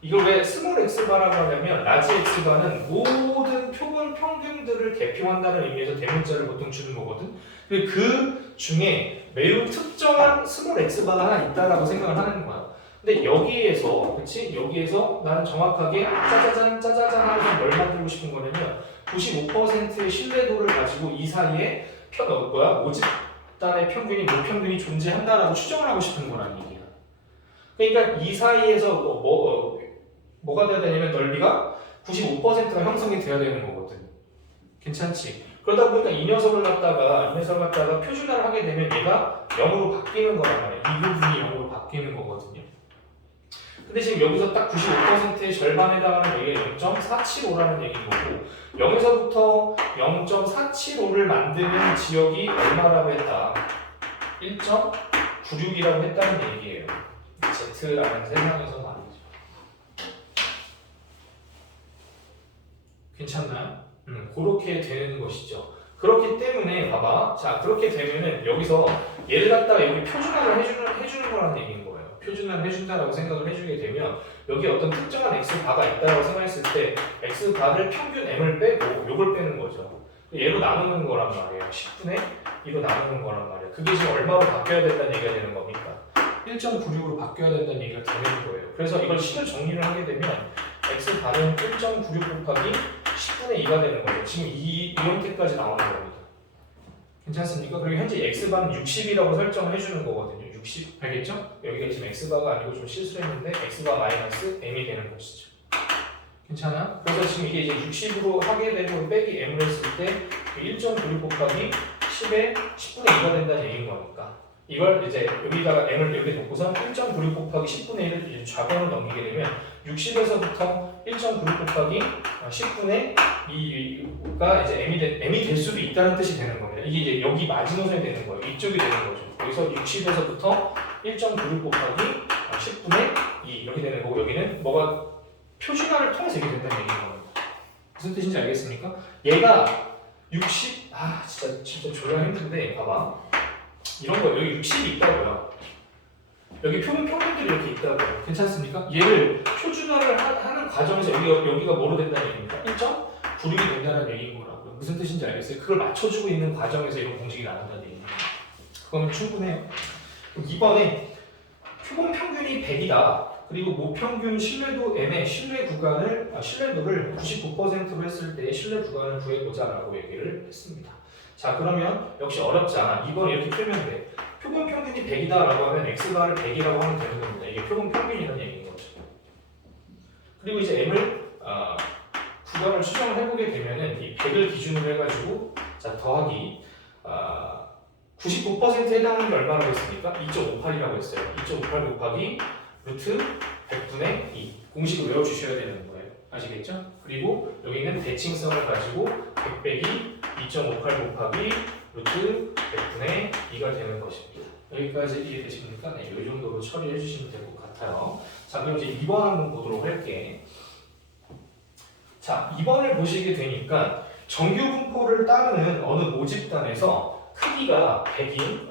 이걸 왜 스몰 x 바라고 하냐면 라지 x 바는 모든 표본 평균들을 대표한다는 의미에서 대문자를 보통 주는 거거든. 그 중에 매우 특정한 스몰 x 바가 하나 있다라고 생각을 하는 거야. 근데 여기에서 나는 정확하게 짜자잔 하면서 뭘 만들고 싶은 거냐면 95%의 신뢰도를 가지고 이 사이에 모집단의 평균이 모평균이 존재한다라고 추정을 하고 싶은 거라는 얘기야. 그러니까 이 사이에서 뭐가 돼야 되냐면 넓이가 95%가 형성이 돼야 되는 거거든. 괜찮지? 그러다 보니까 이 녀석을 갖다가 표준화를 하게 되면 얘가 0으로 바뀌는 거란 말이야. 이 부분이 0으로 바뀌는 거거든요. 근데 지금 여기서 딱 95%의 절반에 해당하는 얘기가 0.475라는 얘기인 거고 0에서부터 0.475를 만드는 지역이 얼마라고 했다? 1.96이라고 했다는 얘기예요. Z라는 세상에서 말이죠. 괜찮나요? 그렇게 되는 것이죠. 그렇기 때문에 봐봐. 자 그렇게 되면은 여기서 얘를 갖다가 여기 표준화를 해주는 거라는 얘기인 거예요. 표준화를 해준다라고 생각을 해주게 되면 여기 어떤 특정한 x바가 있다고 생각했을 때 x바를 평균 m을 빼고 요걸 빼는 거죠. 얘로 나누는 거란 말이에요. 10분의 2로 나누는 거란 말이에요. 그게 지금 얼마로 바뀌어야 된다는 얘기가 되는 겁니까? 1.96으로 바뀌어야 된다는 얘기가 되는 거예요. 그래서 이걸 식을 정리를 하게 되면 x바는 1.96 곱하기 10분의 2가 되는 거예요. 지금 이 형태까지 나오는 겁니다. 괜찮습니까? 그리고 현재 x바는 60이라고 설정을 해주는 거거든요. 60 알겠죠? 여기가 지금 x바가 아니고 좀 실수를 했는데 x바 마이너스 m이 되는 것이죠. 괜찮아? 그래서 지금 이게 이제 60으로 하게 되고 빼기 m을 했을 때 1.96 곱하기 10에 10분의 2가 된다는 얘기인 거니까 이걸 이제 여기다가 m을 여기 놓고서 1.96 곱하기 10분의 1을 좌변으로 넘기게 되면 60에서부터 1.96 곱하기 10분의 2가 이제 m이 될 수도 있다는 뜻이 되는 거예요. 이게 이제 여기 마지노선이 되는 거예요. 이쪽이 되는 거죠. 여기서 60에서부터 1.96 곱하기 10분의 2 이렇게 되는 거고 여기는 뭐가 표준화를 통해서 이렇게 된다는 얘기인 거예요. 무슨 뜻인지 알겠습니까? 얘가 60, 진짜 조율하기 힘든데 봐봐. 이런 거 여기 60이 있다고요. 여기 표본 평균들이 이렇게 있다고요. 괜찮습니까? 얘를 표준화를 하는 과정에서 여기가 뭐로 된다는 얘기입니까? 1.96이 된다는 얘기인 거라고요. 무슨 뜻인지 알겠어요? 그걸 맞춰주고 있는 과정에서 이런 공식이 나온다는 얘기입니다. 그거는 충분해요. 2번에 표본 평균이 100이다. 그리고 모평균 신뢰도 M의 신뢰도를 99%로 했을 때 신뢰 구간을 구해보자 라고 얘기를 했습니다. 자, 그러면 역시 어렵지 않아. 2번 이렇게 풀면 돼. 표본 평균이 100이다 라고 하면 X바를 100이라고 하면 되는 겁니다. 이게 표본 평균이라는 얘기인 거죠. 그리고 이제 M을 구간을 추정을 해보게 되면은 이 100을 기준으로 해가지고 자 더하기 99%에 해당하는 게 얼마라고 했습니까? 2.58이라고 했어요. 2.58 곱하기 루트 100분의 2 공식을 외워주셔야 되는 거예요. 아시겠죠? 그리고 여기는 대칭성을 가지고 100 빼기 2.58 곱하기 루트 100분의 2가 되는 것입니다. 여기까지 이해되십니까? 네, 이 정도로 처리해 주시면 될 것 같아요. 자, 그럼 이제 2번 한번 보도록 할게. 자, 2번을 보시게 되니까 정규 분포를 따르는 어느 모집단에서 크기가 100인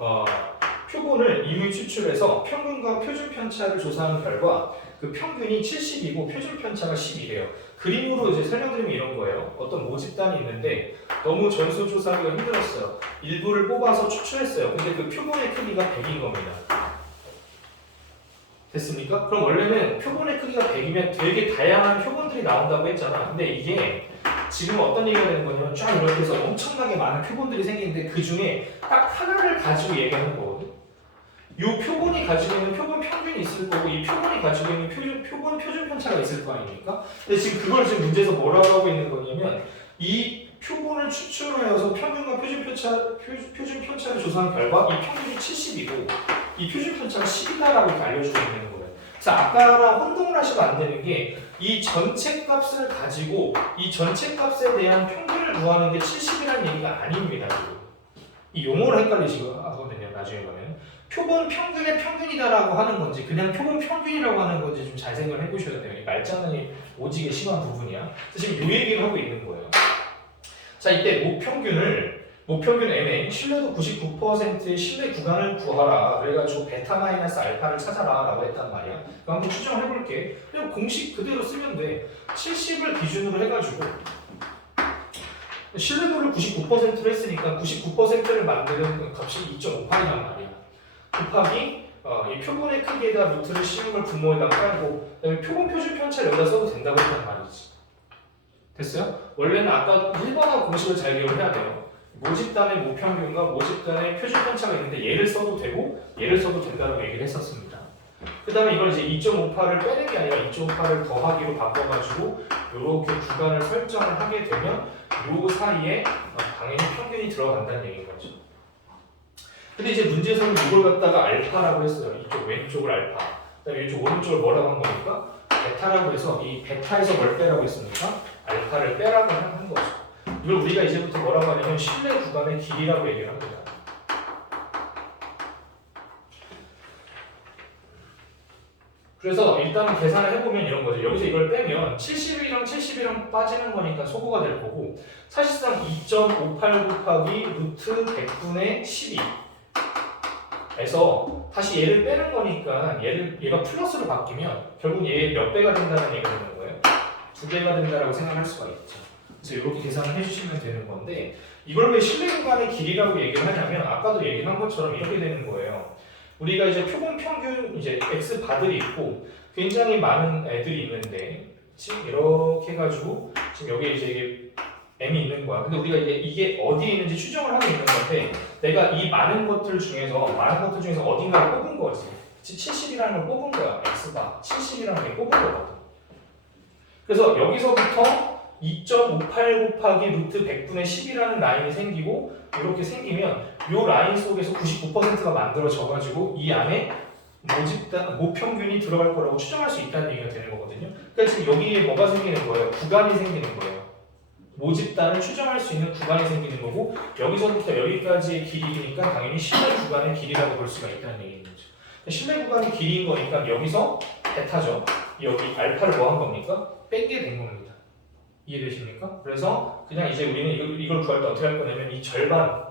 표본을 임의 추출해서 평균과 표준 편차를 조사한 결과 그 평균이 70이고 표준 편차가 10이래요. 그림으로 이제 설명드리면 이런 거예요. 어떤 모집단이 있는데 너무 전수 조사하기가 힘들었어요. 일부를 뽑아서 추출했어요. 근데 그 표본의 크기가 100인 겁니다. 됐습니까? 그럼 원래는 표본의 크기가 100이면 되게 다양한 표본들이 나온다고 했잖아. 근데 이게 지금 어떤 얘기가 되는 거냐면 쫙 이렇게 해서 엄청나게 많은 표본들이 생기는데 그 중에 딱 하나를 가지고 얘기하는 거거든. 이 표본이 가지고 있는 표본 평균이 있을 거고 이 표본이 가지고 있는 표본 표준 편차가 있을 거 아닙니까? 근데 지금 그걸 지금 문제에서 뭐라고 하고 있는 거냐면 이 표본을 추출하여서 평균과 표준 편차를 조사한 결과 이 평균이 70이고 이 표준 편차가 10이다라고 이렇게 알려주고 있는 거예요. 그래서 아까랑 혼동을 하시면 안 되는 게 이 전체 값을 가지고 이 전체 값에 대한 평균을 구하는 게 70이라는 얘기가 아닙니다. 지금. 이 용어를 헷갈리시거든요. 나중에 가면. 표본 평균의 평균이다라고 하는 건지 그냥 표본 평균이라고 하는 건지 좀 잘 생각을 해보셔야 돼요. 이 말장난이 오지게 심한 부분이야. 그래서 지금 이 얘기를 하고 있는 거예요. 자, 이때 모평균 M의 신뢰도 99%의 신뢰 구간을 구하라. 그래가지고 베타 마이너스 알파를 찾아라 라고 했단 말이야. 그럼 한번 추정을 해볼게. 그냥 공식 그대로 쓰면 돼. 70을 기준으로 해가지고 신뢰도를 99%로 했으니까 99%를 만드는 값이 2.58이란 말이야. 곱하기 이 표본의 크기에다 루트를 씌운 걸 분모에다 깔고 그다음에 표본 표준 편차를 여기다 써도 된다고 했단 말이지. 됐어요? 원래는 아까 1번하고 공식을 잘 기억을 해야 돼요. 모집단의 모평균과 모집단의 표준 편차가 있는데 얘를 써도 되고 얘를 써도 된다고 얘기를 했었습니다. 그 다음에 이걸 이제 2.58을 빼는 게 아니라 2.58을 더하기로 바꿔가지고 이렇게 구간을 설정을 하게 되면 요 사이에 당연히 평균이 들어간다는 얘기인 거죠. 근데 이제 문제에서는 이걸 갖다가 알파라고 했어요. 이쪽 왼쪽을 알파. 그다음에 이쪽 오른쪽을 뭐라고 한 겁니까? 베타라고 해서 이 베타에서 뭘 빼라고 했습니까? 알파를 빼라고 한 거죠. 이걸 우리가 이제부터 뭐라고 하냐면 신뢰 구간의 길이라고 얘기를 합니다. 그래서 일단은 계산을 해보면 이런 거죠. 여기서 이걸 빼면 70이랑 빠지는 거니까 소거가 될 거고 사실상 2.58 곱하기 루트 100분의 12 에서 다시 얘를 빼는 거니까 얘가 플러스로 바뀌면 결국 얘 몇 배가 된다는 얘기가 되는 거예요. 2배가 된다라고 생각할 수가 있죠. 그래서 이렇게 계산을 해주시면 되는 건데 이걸 왜 신뢰 구간의 길이라고 얘기를 하냐면 아까도 얘기한 것처럼 이렇게 되는 거예요. 우리가 이제 표본 평균 이제 X 바들이 있고 굉장히 많은 애들이 있는데 지금 이렇게 해가지고 지금 여기에 이제 이게 M이 있는 거야. 근데 우리가 이게 어디에 있는지 추정을 하고 있는 건데 내가 이 많은 것들 중에서 어딘가를 뽑은 거지. 70이라는 걸 뽑은 거야. X가 70이라는 게 뽑은 거거든. 그래서 여기서부터 2.58 곱하기 루트 100분의 10이라는 라인이 생기고 이렇게 생기면 이 라인 속에서 99%가 만들어져가지고 이 안에 모평균이 들어갈 거라고 추정할 수 있다는 얘기가 되는 거거든요. 그러니까 지금 여기에 뭐가 생기는 거예요? 구간이 생기는 거예요. 모집단을 추정할 수 있는 구간이 생기는 거고 여기서부터 여기까지의 길이니까 당연히 신뢰 구간의 길이라고 볼 수가 있다는 얘기인 거죠. 신뢰 구간이 길이인 거니까 여기서 베타죠. 여기 알파를 뭐 한 겁니까? 뺀게 된 겁니다. 이해되십니까? 그래서 그냥 이제 우리는 이걸 구할 때 어떻게 할 거냐면 이 절반,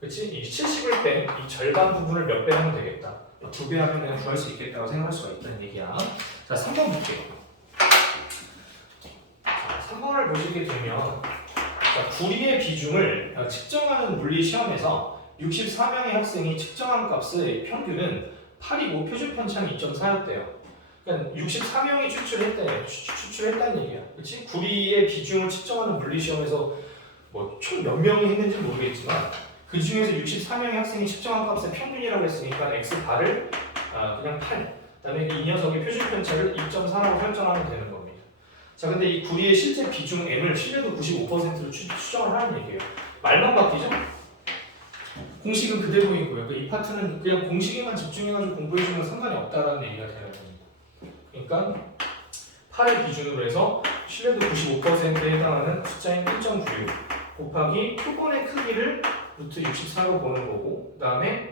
그치? 이 70을 뺀 이 절반 부분을 몇 배 하면 되겠다. 2배 하면 그냥 구할 수 있겠다고 생각할 수가 있다는 얘기야. 자, 3번 볼게요. 3번을 보시게 되면 자, 구리의 비중을 측정하는 물리 시험에서 64명의 학생이 측정한 값의 평균은 8이고 표준 편차는 2.4였대요. 그러니까 64명이 추출했다는 얘기야. 그렇지? 구리의 비중을 측정하는 물리 시험에서 뭐 총 몇 명이 했는지 모르겠지만 그 중에서 64명의 학생이 측정한 값의 평균이라고 했으니까 x8을 그냥 8. 그다음에 이 녀석의 표준 편차를 2.4라고 설정하면 되는 겁니다. 자, 근데 이 구리의 실제 비중 m을 신뢰도 95%로 추정을 하는 얘기예요. 말만 바뀌죠? 공식은 그대로이고요. 이 파트는 그냥 공식에만 집중해가지고 공부해주면 상관이 없다라는 얘기가 되는 겁니다. 그러니까 8을 기준으로 해서 신뢰도 95%에 해당하는 숫자인 1.96 곱하기 표본의 크기를 루트 64로 보는 거고, 그 다음에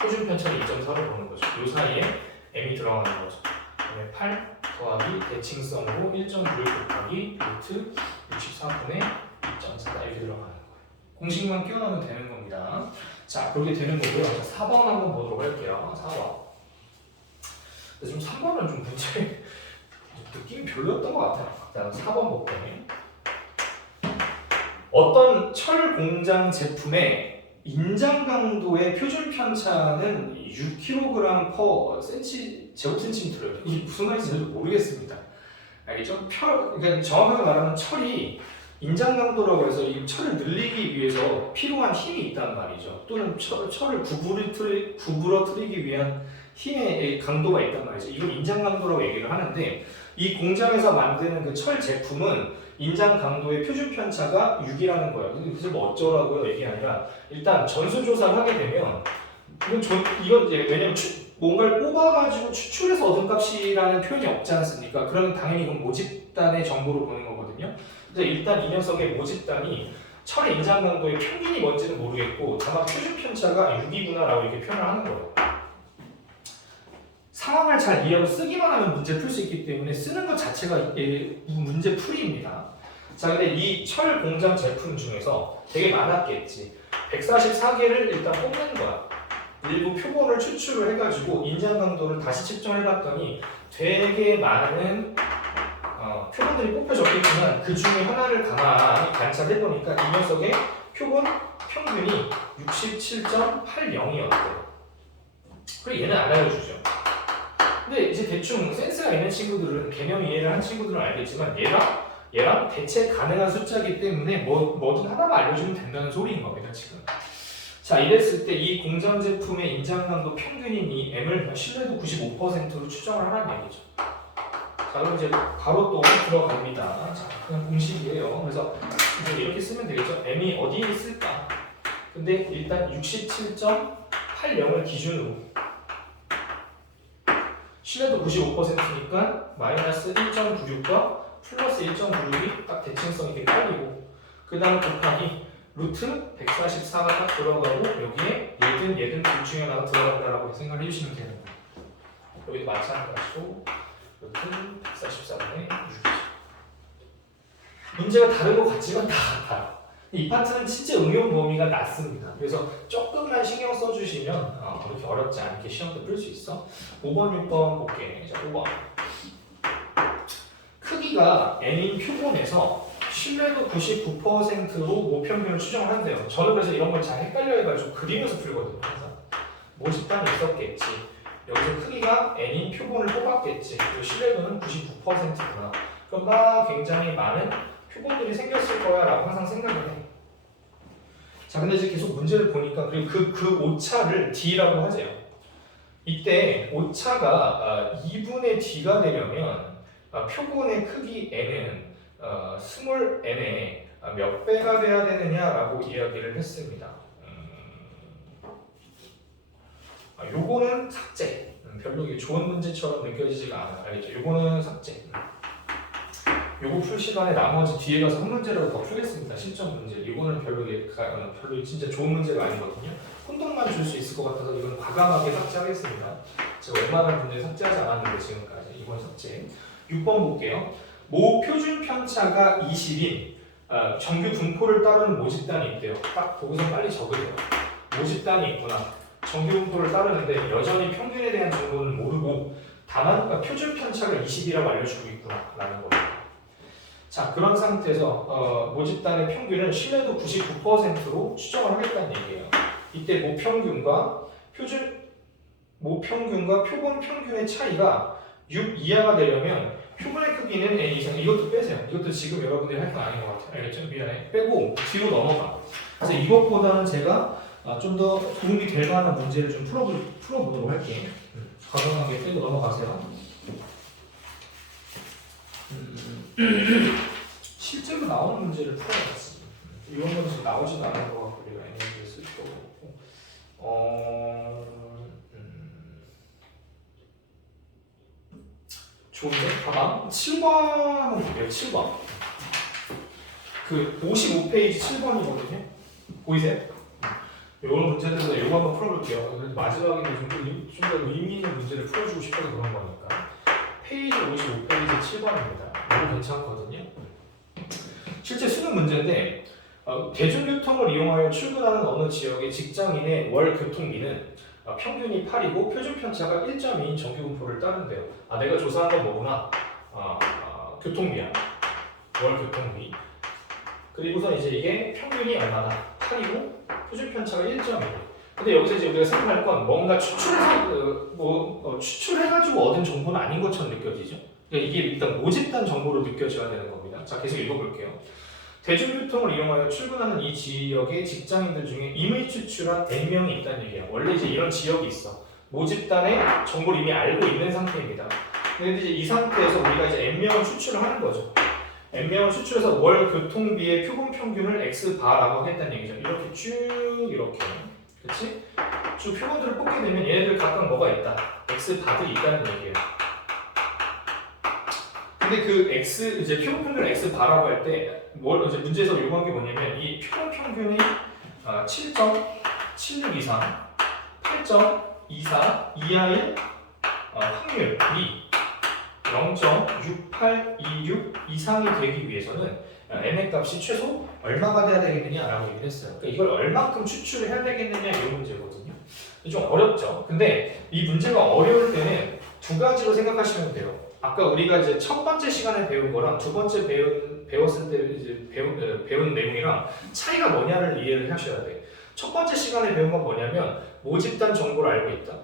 표준 편차를 2.4로 보는 거죠. 이 사이에 m이 들어가는 거죠. 그다음에 8 더하기 대칭성으로 1.96 곱하기 루트 64분의 2.4다 이렇게 들어가는 거예요. 공식만 끼워넣으면 되는 겁니다. 자, 그렇게 되는 거고요. 자, 4번 한번 보도록 할게요. 4번. 근데 좀 3번은 좀 문제 느낌이 별로였던 것 같아요. 자, 4번 볼게요. 어떤 철 공장 제품의 인장 강도의 표준 편차는 6kg per 제곱센티미터예요. 이게 무슨 말인지 모르겠습니다. 알겠죠? 그러니까 정확하게 말하면 철이 인장 강도라고 해서 이 철을 늘리기 위해서 필요한 힘이 있단 말이죠. 또는 철을 구부러뜨리기 위한 힘의 강도가 있단 말이죠. 이걸 인장 강도라고 얘기를 하는데 이 공장에서 만드는 그 철 제품은 인장 강도의 표준 편차가 6이라는 거예요. 그래서 뭐 어쩌라고요? 이게 아니라 일단 전수조사를 하게 되면 이건 이제 왜냐면 뭔가를 뽑아가지고 추출해서 얻은 값이라는 표현이 없지 않습니까? 그러면 당연히 이건 모집단의 정보를 보는 거거든요. 근데 일단 이 녀석의 모집단이 철의 인장 강도의 평균이 뭔지는 모르겠고 다만 표준 편차가 6이구나라고 이렇게 표현을 하는 거예요. 상황을 잘 이해하고 쓰기만 하면 문제를 풀 수 있기 때문에 쓰는 것 자체가 문제 풀이입니다. 자, 근데 이 철 공장 제품 중에서 되게 많았겠지. 144개를 일단 뽑는 거야. 일부 표본을 추출을 해가지고 인장 강도를 다시 측정해봤더니 되게 많은 표본들이 뽑혀졌겠지만 그 중에 하나를 가만히 관찰해보니까 이 녀석의 표본 평균이 67.80이었대요. 그리고 얘는 안 알려주죠. 근데 이제 대충 센스가 있는 친구들은 개념 이해를 한 친구들은 알겠지만 얘랑 대체 가능한 숫자이기 때문에 뭐든 하나만 알려주면 된다는 소리인 겁니다 지금. 자, 이랬을 때 이 공장 제품의 인장 강도 평균인 이 m을 신뢰도 95%로 추정을 하라는 얘기죠. 자, 그럼 이제 바로 또 들어갑니다. 자, 그냥 공식이에요. 그래서 이제 이렇게 쓰면 되겠죠. m이 어디에 있을까? 근데 일단 67.80을 기준으로 신뢰도 95%니까 마이너스 1.96과 플러스 1.96이 딱 대칭성 있게 깔리고 그 다음 곱하기 루트 144가 딱 들어가고 여기에 얘든 둘 중에 하나가 들어간다라고 생각을 해주시면 되는 거예요. 여기도 마찬가지로 루트 144분의 6이죠. 문제가 다른 것 같지만 다 같아요. 이 파트는 진짜 응용 범위가 낮습니다. 그래서 조금만 신경 써주시면 그렇게 어렵지 않게 시험 때 풀 수 있어. 5번, 6번 볼게. 자, 5번. 크기가 n인 표본에서 신뢰도 99%로 모평균을 추정을 한대요. 저는 그래서 이런 걸 잘 헷갈려 해가지고 그리면서 풀거든요. 그래서 모집단이 있었겠지. 여기서 크기가 n인 표본을 뽑았겠지. 그리고 신뢰도는 99%구나. 그럼 막 굉장히 많은 표본들이 생겼을 거야 라고 항상 생각을 해. 자, 근데 이제 계속 문제를 보니까 그리고 그 오차를 d라고 하죠. 이때 오차가 2분의 d가 되려면 표본의 크기 n은 스몰 n의 몇 배가 돼야 되느냐라고 이야기를 했습니다. 요거는 삭제. 별로 좋은 문제처럼 느껴지지가 않아요. 알겠죠? 요거는 삭제. 요거 풀 시간에 나머지 뒤에 가서 한 문제라도 더 풀겠습니다. 실전 문제. 이거는 별로 진짜 좋은 문제가 아니거든요. 혼동만 줄 수 있을 것 같아서 이건 과감하게 삭제하겠습니다. 제가 웬만한 문제 삭제하지 않았는데 지금까지. 이번 삭제. 6번 볼게요. 모 표준 편차가 20인 정규 분포를 따르는 모집단이 있대요. 딱 보고서 빨리 적으세요. 모집단이 있구나. 정규 분포를 따르는데 여전히 평균에 대한 정보는 모르고 다만 표준 편차가 20이라고 알려주고 있구나 라는 겁니다. 자, 그런 상태에서 모집단의 평균은 신뢰도 99%로 추정을 하겠다는 얘기예요. 이때 모평균과 표본 평균의 차이가 6 이하가 되려면 표본의 크기는 n 이상. 이것도 빼세요. 이것도 지금 여러분들이 할 건 아닌 것 같아요. 알겠죠? 미안해. 빼고 뒤로 넘어가. 그래서 이것보다는 제가 좀 더 도움이 될 만한 문제를 좀 풀어보도록 할게요. 과감하게 빼고 넘어가세요. 실제로 나오는 문제를 풀어봤습니다. 이런 건 지금 나오지도 않은 것 같고 우리가 에너지를 쓸 필요가 없고 좋은데? 봐봐. 7번은 볼게요. 7번. 그 55페이지 7번이거든요. 보이세요? 이런 문제들은 이거 한번 풀어볼게요. 마지막에 좀 더 의미 있는 문제를 풀어주고 싶어서 그런 거니까. 페이지 55페이지 7번입니다. 이거 괜찮거든요. 실제 수능 문제인데 대중교통을 이용하여 출근하는 어느 지역의 직장인의 월 교통비는 평균이 8이고 표준 편차가 1.2인 정규 분포를 따른대요. 내가 조사한 건 뭐구나? 교통비야. 월 교통비. 그리고서 이제 이게 평균이 얼마다? 8이고 표준 편차가 1.2. 근데 여기서 이제 우리가 생각할 건 뭔가 추출해가지고 얻은 정보는 아닌 것처럼 느껴지죠. 그러니까 이게 일단 모집단 정보로 느껴져야 되는 겁니다. 자, 계속 읽어볼게요. 대중교통을 이용하여 출근하는 이 지역의 직장인들 중에 임의 추출한 N명이 있다는 얘기야. 원래 이제 이런 지역이 있어. 모집단의 정보를 이미 알고 있는 상태입니다. 근데 이제 이 상태에서 우리가 이제 N명을 추출을 하는 거죠. N명을 추출해서 월 교통비의 표본 평균을 X바라고 하겠다는 얘기죠. 이렇게 쭉 이렇게. 그치? 쭉 표본들을 뽑게 되면 얘네들 각각 뭐가 있다. X바들이 있다는 얘기예요. 근데 그 이제 표본 평균을 X바라고 할 때 이제 문제에서 요구한 게 뭐냐면 이 표본 평균이 7.76 이상, 8.24 이하의 확률이 0.6826 이상이 되기 위해서는 n의 값이 최소 얼마가 돼야 되겠느냐라고 얘기를 했어요. 그러니까 이걸 얼만큼 추출을 해야 되겠느냐 이 문제거든요. 좀 어렵죠. 근데 이 문제가 어려울 때는 두 가지로 생각하시면 돼요. 아까 우리가 이제 첫 번째 시간에 배운 거랑 두 번째 배웠을 때 이제 배운 내용이랑 차이가 뭐냐를 이해를 하셔야 돼. 첫 번째 시간에 배운 건 뭐냐면 모집단 정보를 알고 있다.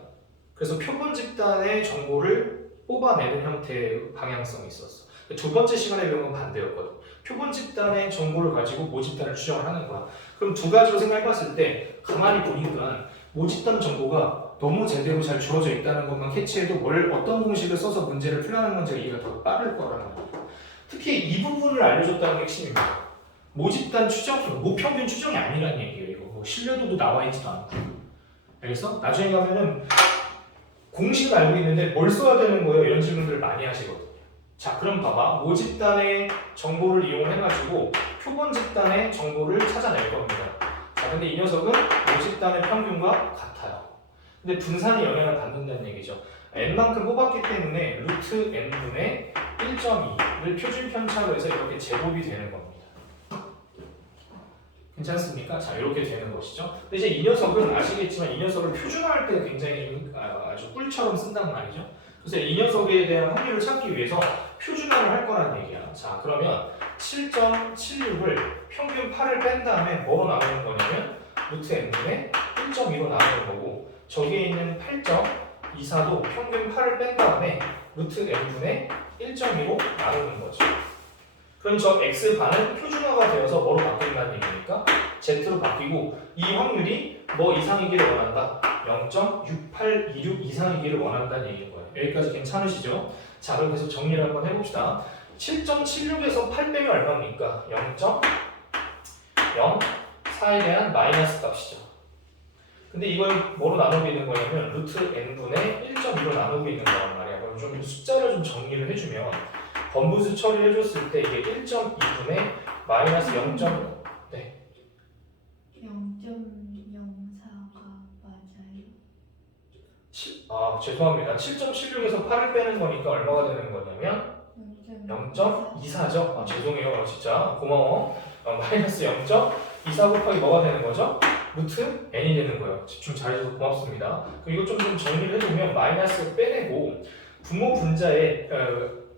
그래서 표본 집단의 정보를 뽑아내는 형태의 방향성이 있었어. 두 번째 시간에 배운 건 반대였거든. 표본 집단의 정보를 가지고 모집단을 추정을 하는 거야. 그럼 두 가지로 생각해봤을 때 가만히 보니까 모집단 정보가 너무 제대로 잘 주어져 있다는 것만 캐치해도 어떤 공식을 써서 문제를 풀라는 건지 이해가 더 빠를 거라는 거예요. 특히 이 부분을 알려줬다는 게 핵심입니다. 모집단 추정, 모평균 추정이 아니라는 얘기예요. 이거 뭐 신뢰도도 나와 있지도 않고. 알겠어? 나중에 가면은 공식을 알고 있는데 뭘 써야 되는 거예요? 이런 질문들을 많이 하시거든요. 자, 그럼 봐봐. 모집단의 정보를 이용해가지고 표본 집단의 정보를 찾아낼 겁니다. 자, 근데 이 녀석은 모집단의 평균과 같아요. 근데 분산이 영향을 받는다는 얘기죠. n만큼 뽑았기 때문에 루트 n분의 1.2를 표준 편차로 해서 이렇게 제곱이 되는 겁니다. 괜찮습니까? 자, 이렇게 되는 것이죠. 근데 이제 이 녀석은 아시겠지만 이 녀석을 표준화할 때 굉장히 아주 꿀처럼 쓴단 말이죠. 그래서 이 녀석에 대한 확률을 찾기 위해서 표준화를 할 거라는 얘기야. 자, 그러면 7.76을 평균 8을 뺀 다음에 뭐로 나누는 거냐면 루트 n분의 1.2로 나누는 거고 저기에 있는 8.24도 평균 8을 뺀 다음에 루트 n분의 1.2로 나누는 거죠. 그럼 저 x반은 표준화가 되어서 뭐로 바뀐다는 얘기니까 z로 바뀌고 이 확률이 뭐 이상이기를 원한다. 0.6826 이상이기를 원한다는 얘기인 거예요. 여기까지 괜찮으시죠? 자, 그럼 계속 정리를 한번 해봅시다. 7.76에서 8 빼면 얼마입니까? 0.04에 대한 마이너스 값이죠. 근데 이걸 뭐로 나누고 있는 거냐면 루트 n분의 1.2로 나누고 있는 거란 말이야. 그럼 좀 숫자를 좀 정리를 해주면 번부수 처리를 해줬을 때 이게 1.2분의 마이너스 0. 네. 0.04가 맞아요? 죄송합니다. 7.76에서 8을 빼는 거니까 얼마가 되는 거냐면 0.24죠. 죄송해요. 진짜 고마워. 마이너스 0.24 곱하기 뭐가 되는 거죠? 루트 n이 되는 거예요. 집중 잘해줘서 고맙습니다. 그럼 이거 좀 정리를 해보면 마이너스 빼내고 분모 분자에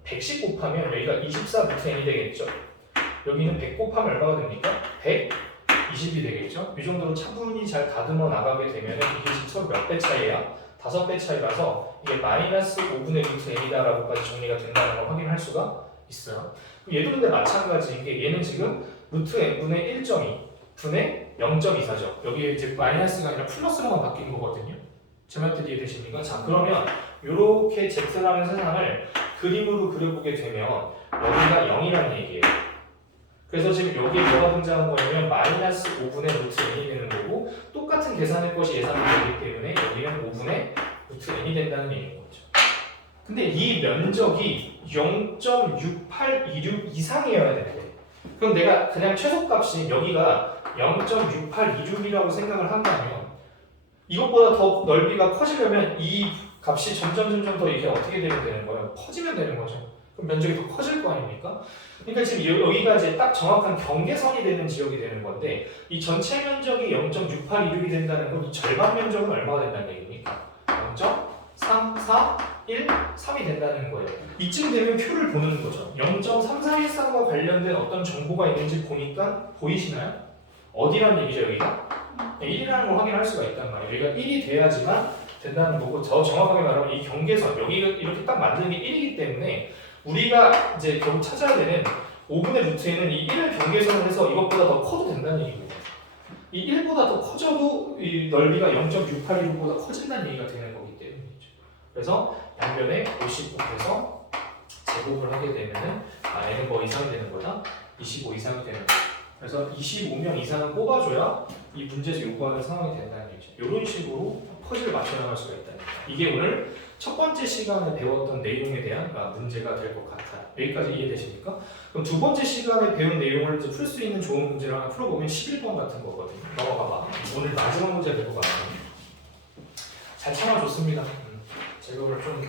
110 곱하면 여기가 24 루트 n이 되겠죠. 여기는 100 곱하면 얼마가 됩니까? 120이 되겠죠. 이 정도로 차분히 잘 다듬어 나가게 되면 이게 지금 서로 몇 배 차이야? 5배 차이라서 이게 마이너스 5분의 루트 n이다라고까지 정리가 된다는 걸 확인할 수가 있어요. 얘도 근데 마찬가지인 게 얘는 지금 루트 n분의 1.2 분의 0.24죠. 여기에 이제 마이너스가 아니라 플러스로만 바뀐 거거든요. 제 말뜻 이해되십니까? 자, 그러면 이렇게 z라는 세상을 그림으로 그려보게 되면 여기가 0이라는 얘기예요. 그래서 지금 여기에 뭐가 등장한 거냐면 마이너스 5분의 루트 n이 되는 거고 똑같은 계산의 것이 예상이 되기 때문에 여기는 5분의 루트 n이 된다는 얘기인 거죠. 근데 이 면적이 0.6826 이상이어야 되는데 그럼 내가 그냥 최소값이 여기가 0.6826이라고 생각을 한다면 이것보다 더 넓이가 커지려면 이 값이 점점 더 이게 어떻게 되는 거예요? 커지면 되는 거죠. 그럼 면적이 더 커질 거 아닙니까? 그러니까 지금 여기가 이제 딱 정확한 경계선이 되는 지역이 되는 건데 이 전체 면적이 0.6826이 된다는 건 이 절반 면적은 얼마가 된다는 얘기입니까? 0.3413이 된다는 거예요. 이쯤 되면 표를 보는 거죠. 0.3413과 관련된 어떤 정보가 있는지 보니까 보이시나요? 어디라는 얘기죠 여기가? 1이라는 걸 확인할 수가 있단 말이에요. 여기가 1이 돼야지만 된다는 거고 더 정확하게 말하면 이 경계선 여기가 이렇게 딱 만드는 게 1이기 때문에 우리가 이제 결국 찾아야 되는 5분의 루트에는 이 1을 경계선을 해서 이것보다 더 커도 된다는 얘기입니다. 이 1보다 더 커져도 이 넓이가 0.681보다 커진다는 얘기가 되는 거기 때문이죠. 그래서 양변에 50 곱해서 제곱을 하게 되면은 n은 뭐 이상이 되는 거다? 25 이상이 되는 거다. 그래서 25명 이상은 뽑아줘야 이 문제에서 요구하는 상황이 된다는 얘기죠. 이런 식으로 퍼즐을 맞춰나갈 수가 있다는 거예요. 이게 오늘 첫 번째 시간에 배웠던 내용에 대한 문제가 될 것 같아요. 여기까지 이해되십니까? 그럼 두 번째 시간에 배운 내용을 풀 수 있는 좋은 문제를 하나 풀어보면 11번 같은 거거든요. 넘어가봐. 오늘 마지막 문제가 될 것 같아요. 잘 참아줬습니다. 제가 오늘 좀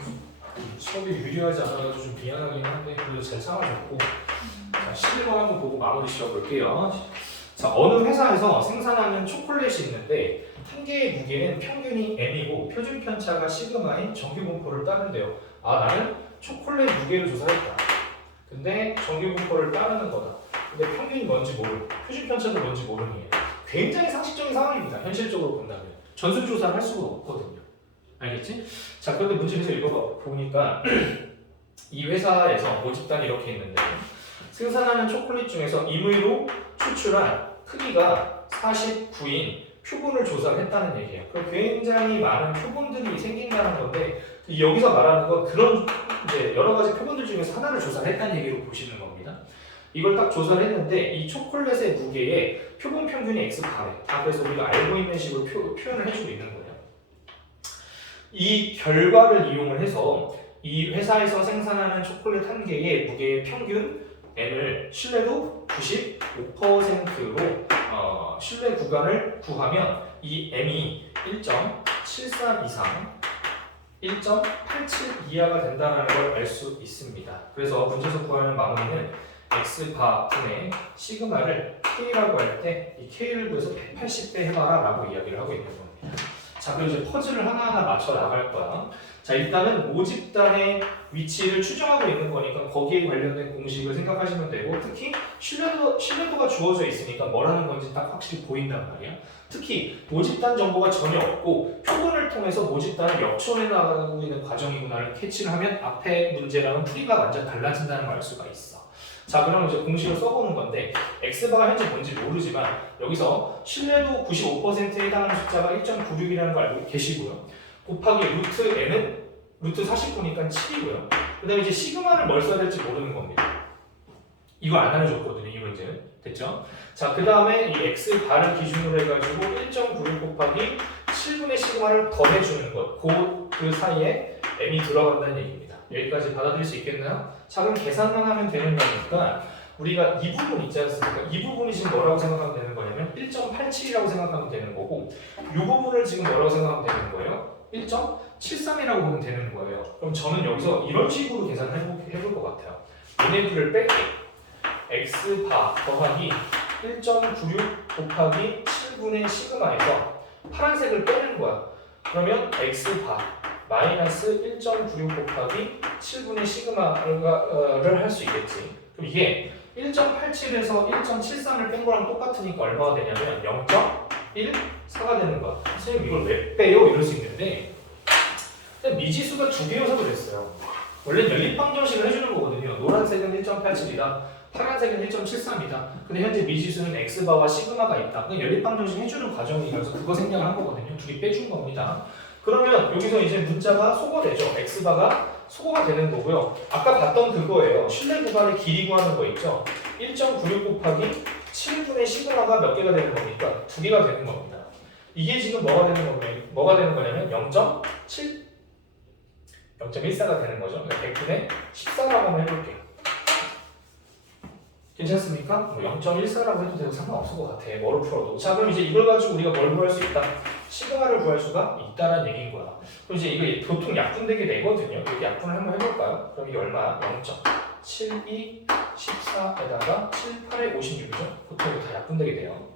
수업이 유리하지 않아서 좀 미안하긴 한데 그래도 잘 참아줬고 자, 11번 한번 보고 마무리 지어볼게요. 자, 어느 회사에서 생산하는 초콜릿이 있는데 한 개의 무게는 평균이 m이고 표준 편차가 시그마인 정규 분포를 따른대요. 나는 초콜릿 무게를 조사했다. 근데 정규 분포를 따르는 거다. 근데 평균이 뭔지 모르고 표준 편차도 뭔지 모르는 게 굉장히 상식적인 상황입니다. 현실적으로 본다면 전수 조사를 할 수가 없거든요. 알겠지? 자, 그런데 문제에서 읽어보니까 이 회사에서 모집단이 이렇게 있는데 생산하는 초콜릿 중에서 임의로 추출한 크기가 49인 표본을 조사를 했다는 얘기예요. 그럼 굉장히 많은 표본들이 생긴다는 건데 여기서 말하는 건 그런 이제 여러 가지 표본들 중에서 하나를 조사를 했다는 얘기로 보시는 겁니다. 이걸 딱 조사를 했는데 이 초콜릿의 무게에 표본 평균이 x바래. 다 그래서 우리가 알고 있는 식으로 표현을 해주고 있는 거예요. 이 결과를 이용을 해서 이 회사에서 생산하는 초콜릿 한 개의 무게의 평균 m을 신뢰도 95%로 신뢰 구간을 구하면 이 m이 1.73 이상 1.87 이하가 된다는 걸 알 수 있습니다. 그래서 문제에서 구하는 마무리는 x바분의 시그마를 k라고 할 때 이 k를 구해서 180배 해봐라 라고 이야기를 하고 있는 겁니다. 자, 그리고 이제 퍼즐을 하나하나 맞춰 나갈 거야. 자, 일단은 모집단의 위치를 추정하고 있는 거니까 거기에 관련된 공식을 생각하시면 되고 특히 신뢰도가 주어져 있으니까 뭘 하는 건지 딱 확실히 보인단 말이야. 특히 모집단 정보가 전혀 없고 표본을 통해서 모집단을 역촌해 나가고 있는 과정이구나를 캐치를 하면 앞에 문제랑은 풀이가 완전 달라진다는 걸 알 수가 있어. 자, 그럼 이제 공식을 써보는 건데 x바가 현재 뭔지 모르지만 여기서 신뢰도 95%에 해당하는 숫자가 1.96이라는 걸 알고 계시고요. 곱하기 루트 n은 루트 49니까 7이고요. 그 다음에 이제 시그마를 뭘 써야 될지 모르는 겁니다. 이거 안 알려줬거든요, 이 문제는. 됐죠? 자, 그 다음에 이 x바를 기준으로 해가지고 1.96 곱하기 7분의 시그마를 더해주는 것. 그 사이에 m이 들어간다는 얘기입니다. 여기까지 받아들일 수 있겠나요? 자, 그럼 계산만 하면 되는 거니까 우리가 이 부분 있지 않습니까? 이 부분이 지금 뭐라고 생각하면 되는 거냐면 1.87이라고 생각하면 되는 거고 이 부분을 지금 뭐라고 생각하면 되는 거예요? 1.73이라고 보면 되는 거예요. 그럼 저는 여기서 이런 식으로 계산을 해볼 것 같아요. 얘네들을 뺄게. x바 더하기 1.96 곱하기 7분의 시그마에서 파란색을 빼는 거야. 그러면 x바 마이너스 1.96 곱하기 7분의 시그마를 할 수 있겠지. 그럼 이게 1.87에서 1.73을 뺀 거랑 똑같으니까 얼마가 되냐면 0.14가 되는 거야. 선생님 이걸 왜 빼요? 이럴 수 있는데 미지수가 두 개여서 그랬어요. 원래 연립방정식을 해주는 거거든요. 노란색은 1.87이다. 파란색은 1.73이다. 근데 현재 미지수는 x바와 시그마가 있다. 그냥 연립방정식 해주는 과정이라서 그거 생략을 한 거거든요. 둘이 빼준 겁니다. 그러면 여기서 이제 문자가 소거되죠. x바가 소거가 되는 거고요. 아까 봤던 그거예요. 실내 구간의 길이 구하는 거 있죠. 1.96 곱하기 7분의 시그마가 몇 개가 되는 겁니까? 두 개가 되는 겁니다. 이게 지금 뭐가 되는 거냐면 0.7 0.14가 되는 거죠. 100분의 14라고 한번 해볼게요. 괜찮습니까? 뭐 0.14라고 해도 되고 상관없을 것 같아. 뭐로 풀어도. 자, 그럼 이제 이걸 가지고 우리가 뭘 구할 수 있다? 시그마를 구할 수가 있다는 얘기인 거야. 그럼 이제 이거 보통 약분되게 되거든요. 여기 약분을 한번 해볼까요? 그럼 이게 얼마? 0.72 14에다가 7, 8에 56이죠? 보통 이거 다 약분되게 돼요.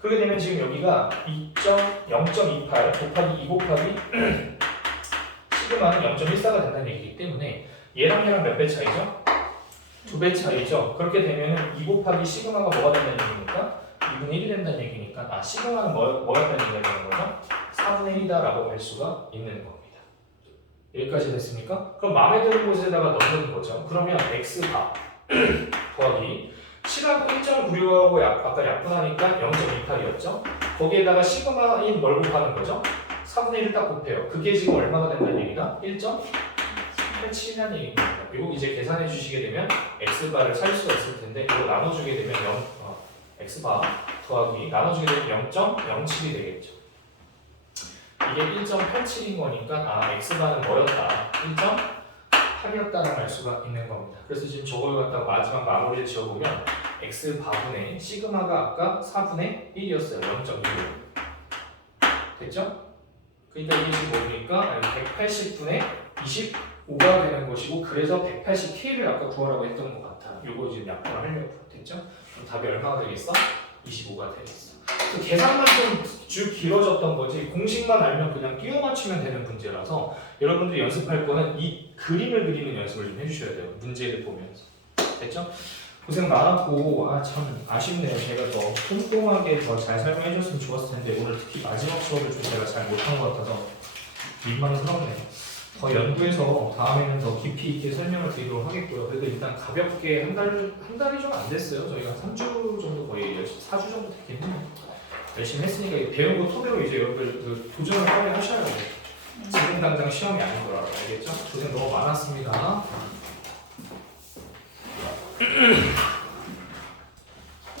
그렇게 되면 지금 여기가 0.28 곱하기 2 곱하기 시그마는 0.14가 된다는 얘기이기 때문에 얘랑 얘랑 몇 배 차이죠? 2배 차이죠. 그렇게 되면 2 곱하기 시그마가 뭐가 된다는 얘기입니까? 2분의 1이 된다는 얘기니까 시그마는 뭐가 된다는 얘기인 거죠? 4분의 1이다라고 할 수가 있는 겁니다. 여기까지 됐습니까? 그럼 마음에 드는 곳에다가 넣는 거죠. 그러면 x바 더하기 7하고 1.96하고 아까 약분하니까 0.28이었죠? 거기에다가 시그마인 뭘 곱하는 거죠? 4분의 1을 딱 곱해요. 그게 지금 얼마가 된다는 얘기가? 1.87이라는 얘기입니다. 그리고 이제 계산해 주시게 되면 x바를 찾을 수가 있을 텐데 이거 나눠주게 되면 x바 더하기 나눠주게 되면 0.07이 되겠죠. 이게 1.87인 거니까 x바는 뭐였다? 1.8이었다라고 할 수가 있는 겁니다. 그래서 지금 저걸 갖다가 마지막 마무리를 지어보면 x바분의 시그마가 아까 4분의 1이었어요. 0.1 됐죠? 그러니까 이게 지금 뭡니까? 180분의 25가 되는 것이고 그래서 180K를 아까 구하라고 했던 것 같아. 요거 지금 약분을 하려고 됐죠? 그럼 답이 얼마가 되겠어? 25가 되겠어. 계산만 좀 쭉 길어졌던 거지 공식만 알면 그냥 끼워 맞추면 되는 문제라서 여러분들이 연습할 거는 이 그림을 그리는 연습을 좀 해주셔야 돼요. 문제를 보면서. 됐죠? 고생 많았고 참 아쉽네요. 제가 더 꼼꼼하게 더 잘 설명해 줬으면 좋았을 텐데 오늘 특히 마지막 수업을 좀 제가 잘 못한 것 같아서 민망스럽네요. 더 연구해서 다음에는 더 깊이 있게 설명을 드리도록 하겠고요. 그래도 일단 가볍게 한 달이 좀 안 됐어요. 저희가 3주 정도 거의 4주 정도 됐겠네요. 열심히 했으니까 배운 거 토대로 이제 여러분들 도전을 빨리 하셔야 돼요. 지금 당장 시험이 아닌 거라 알겠죠? 고생 너무 많았습니다.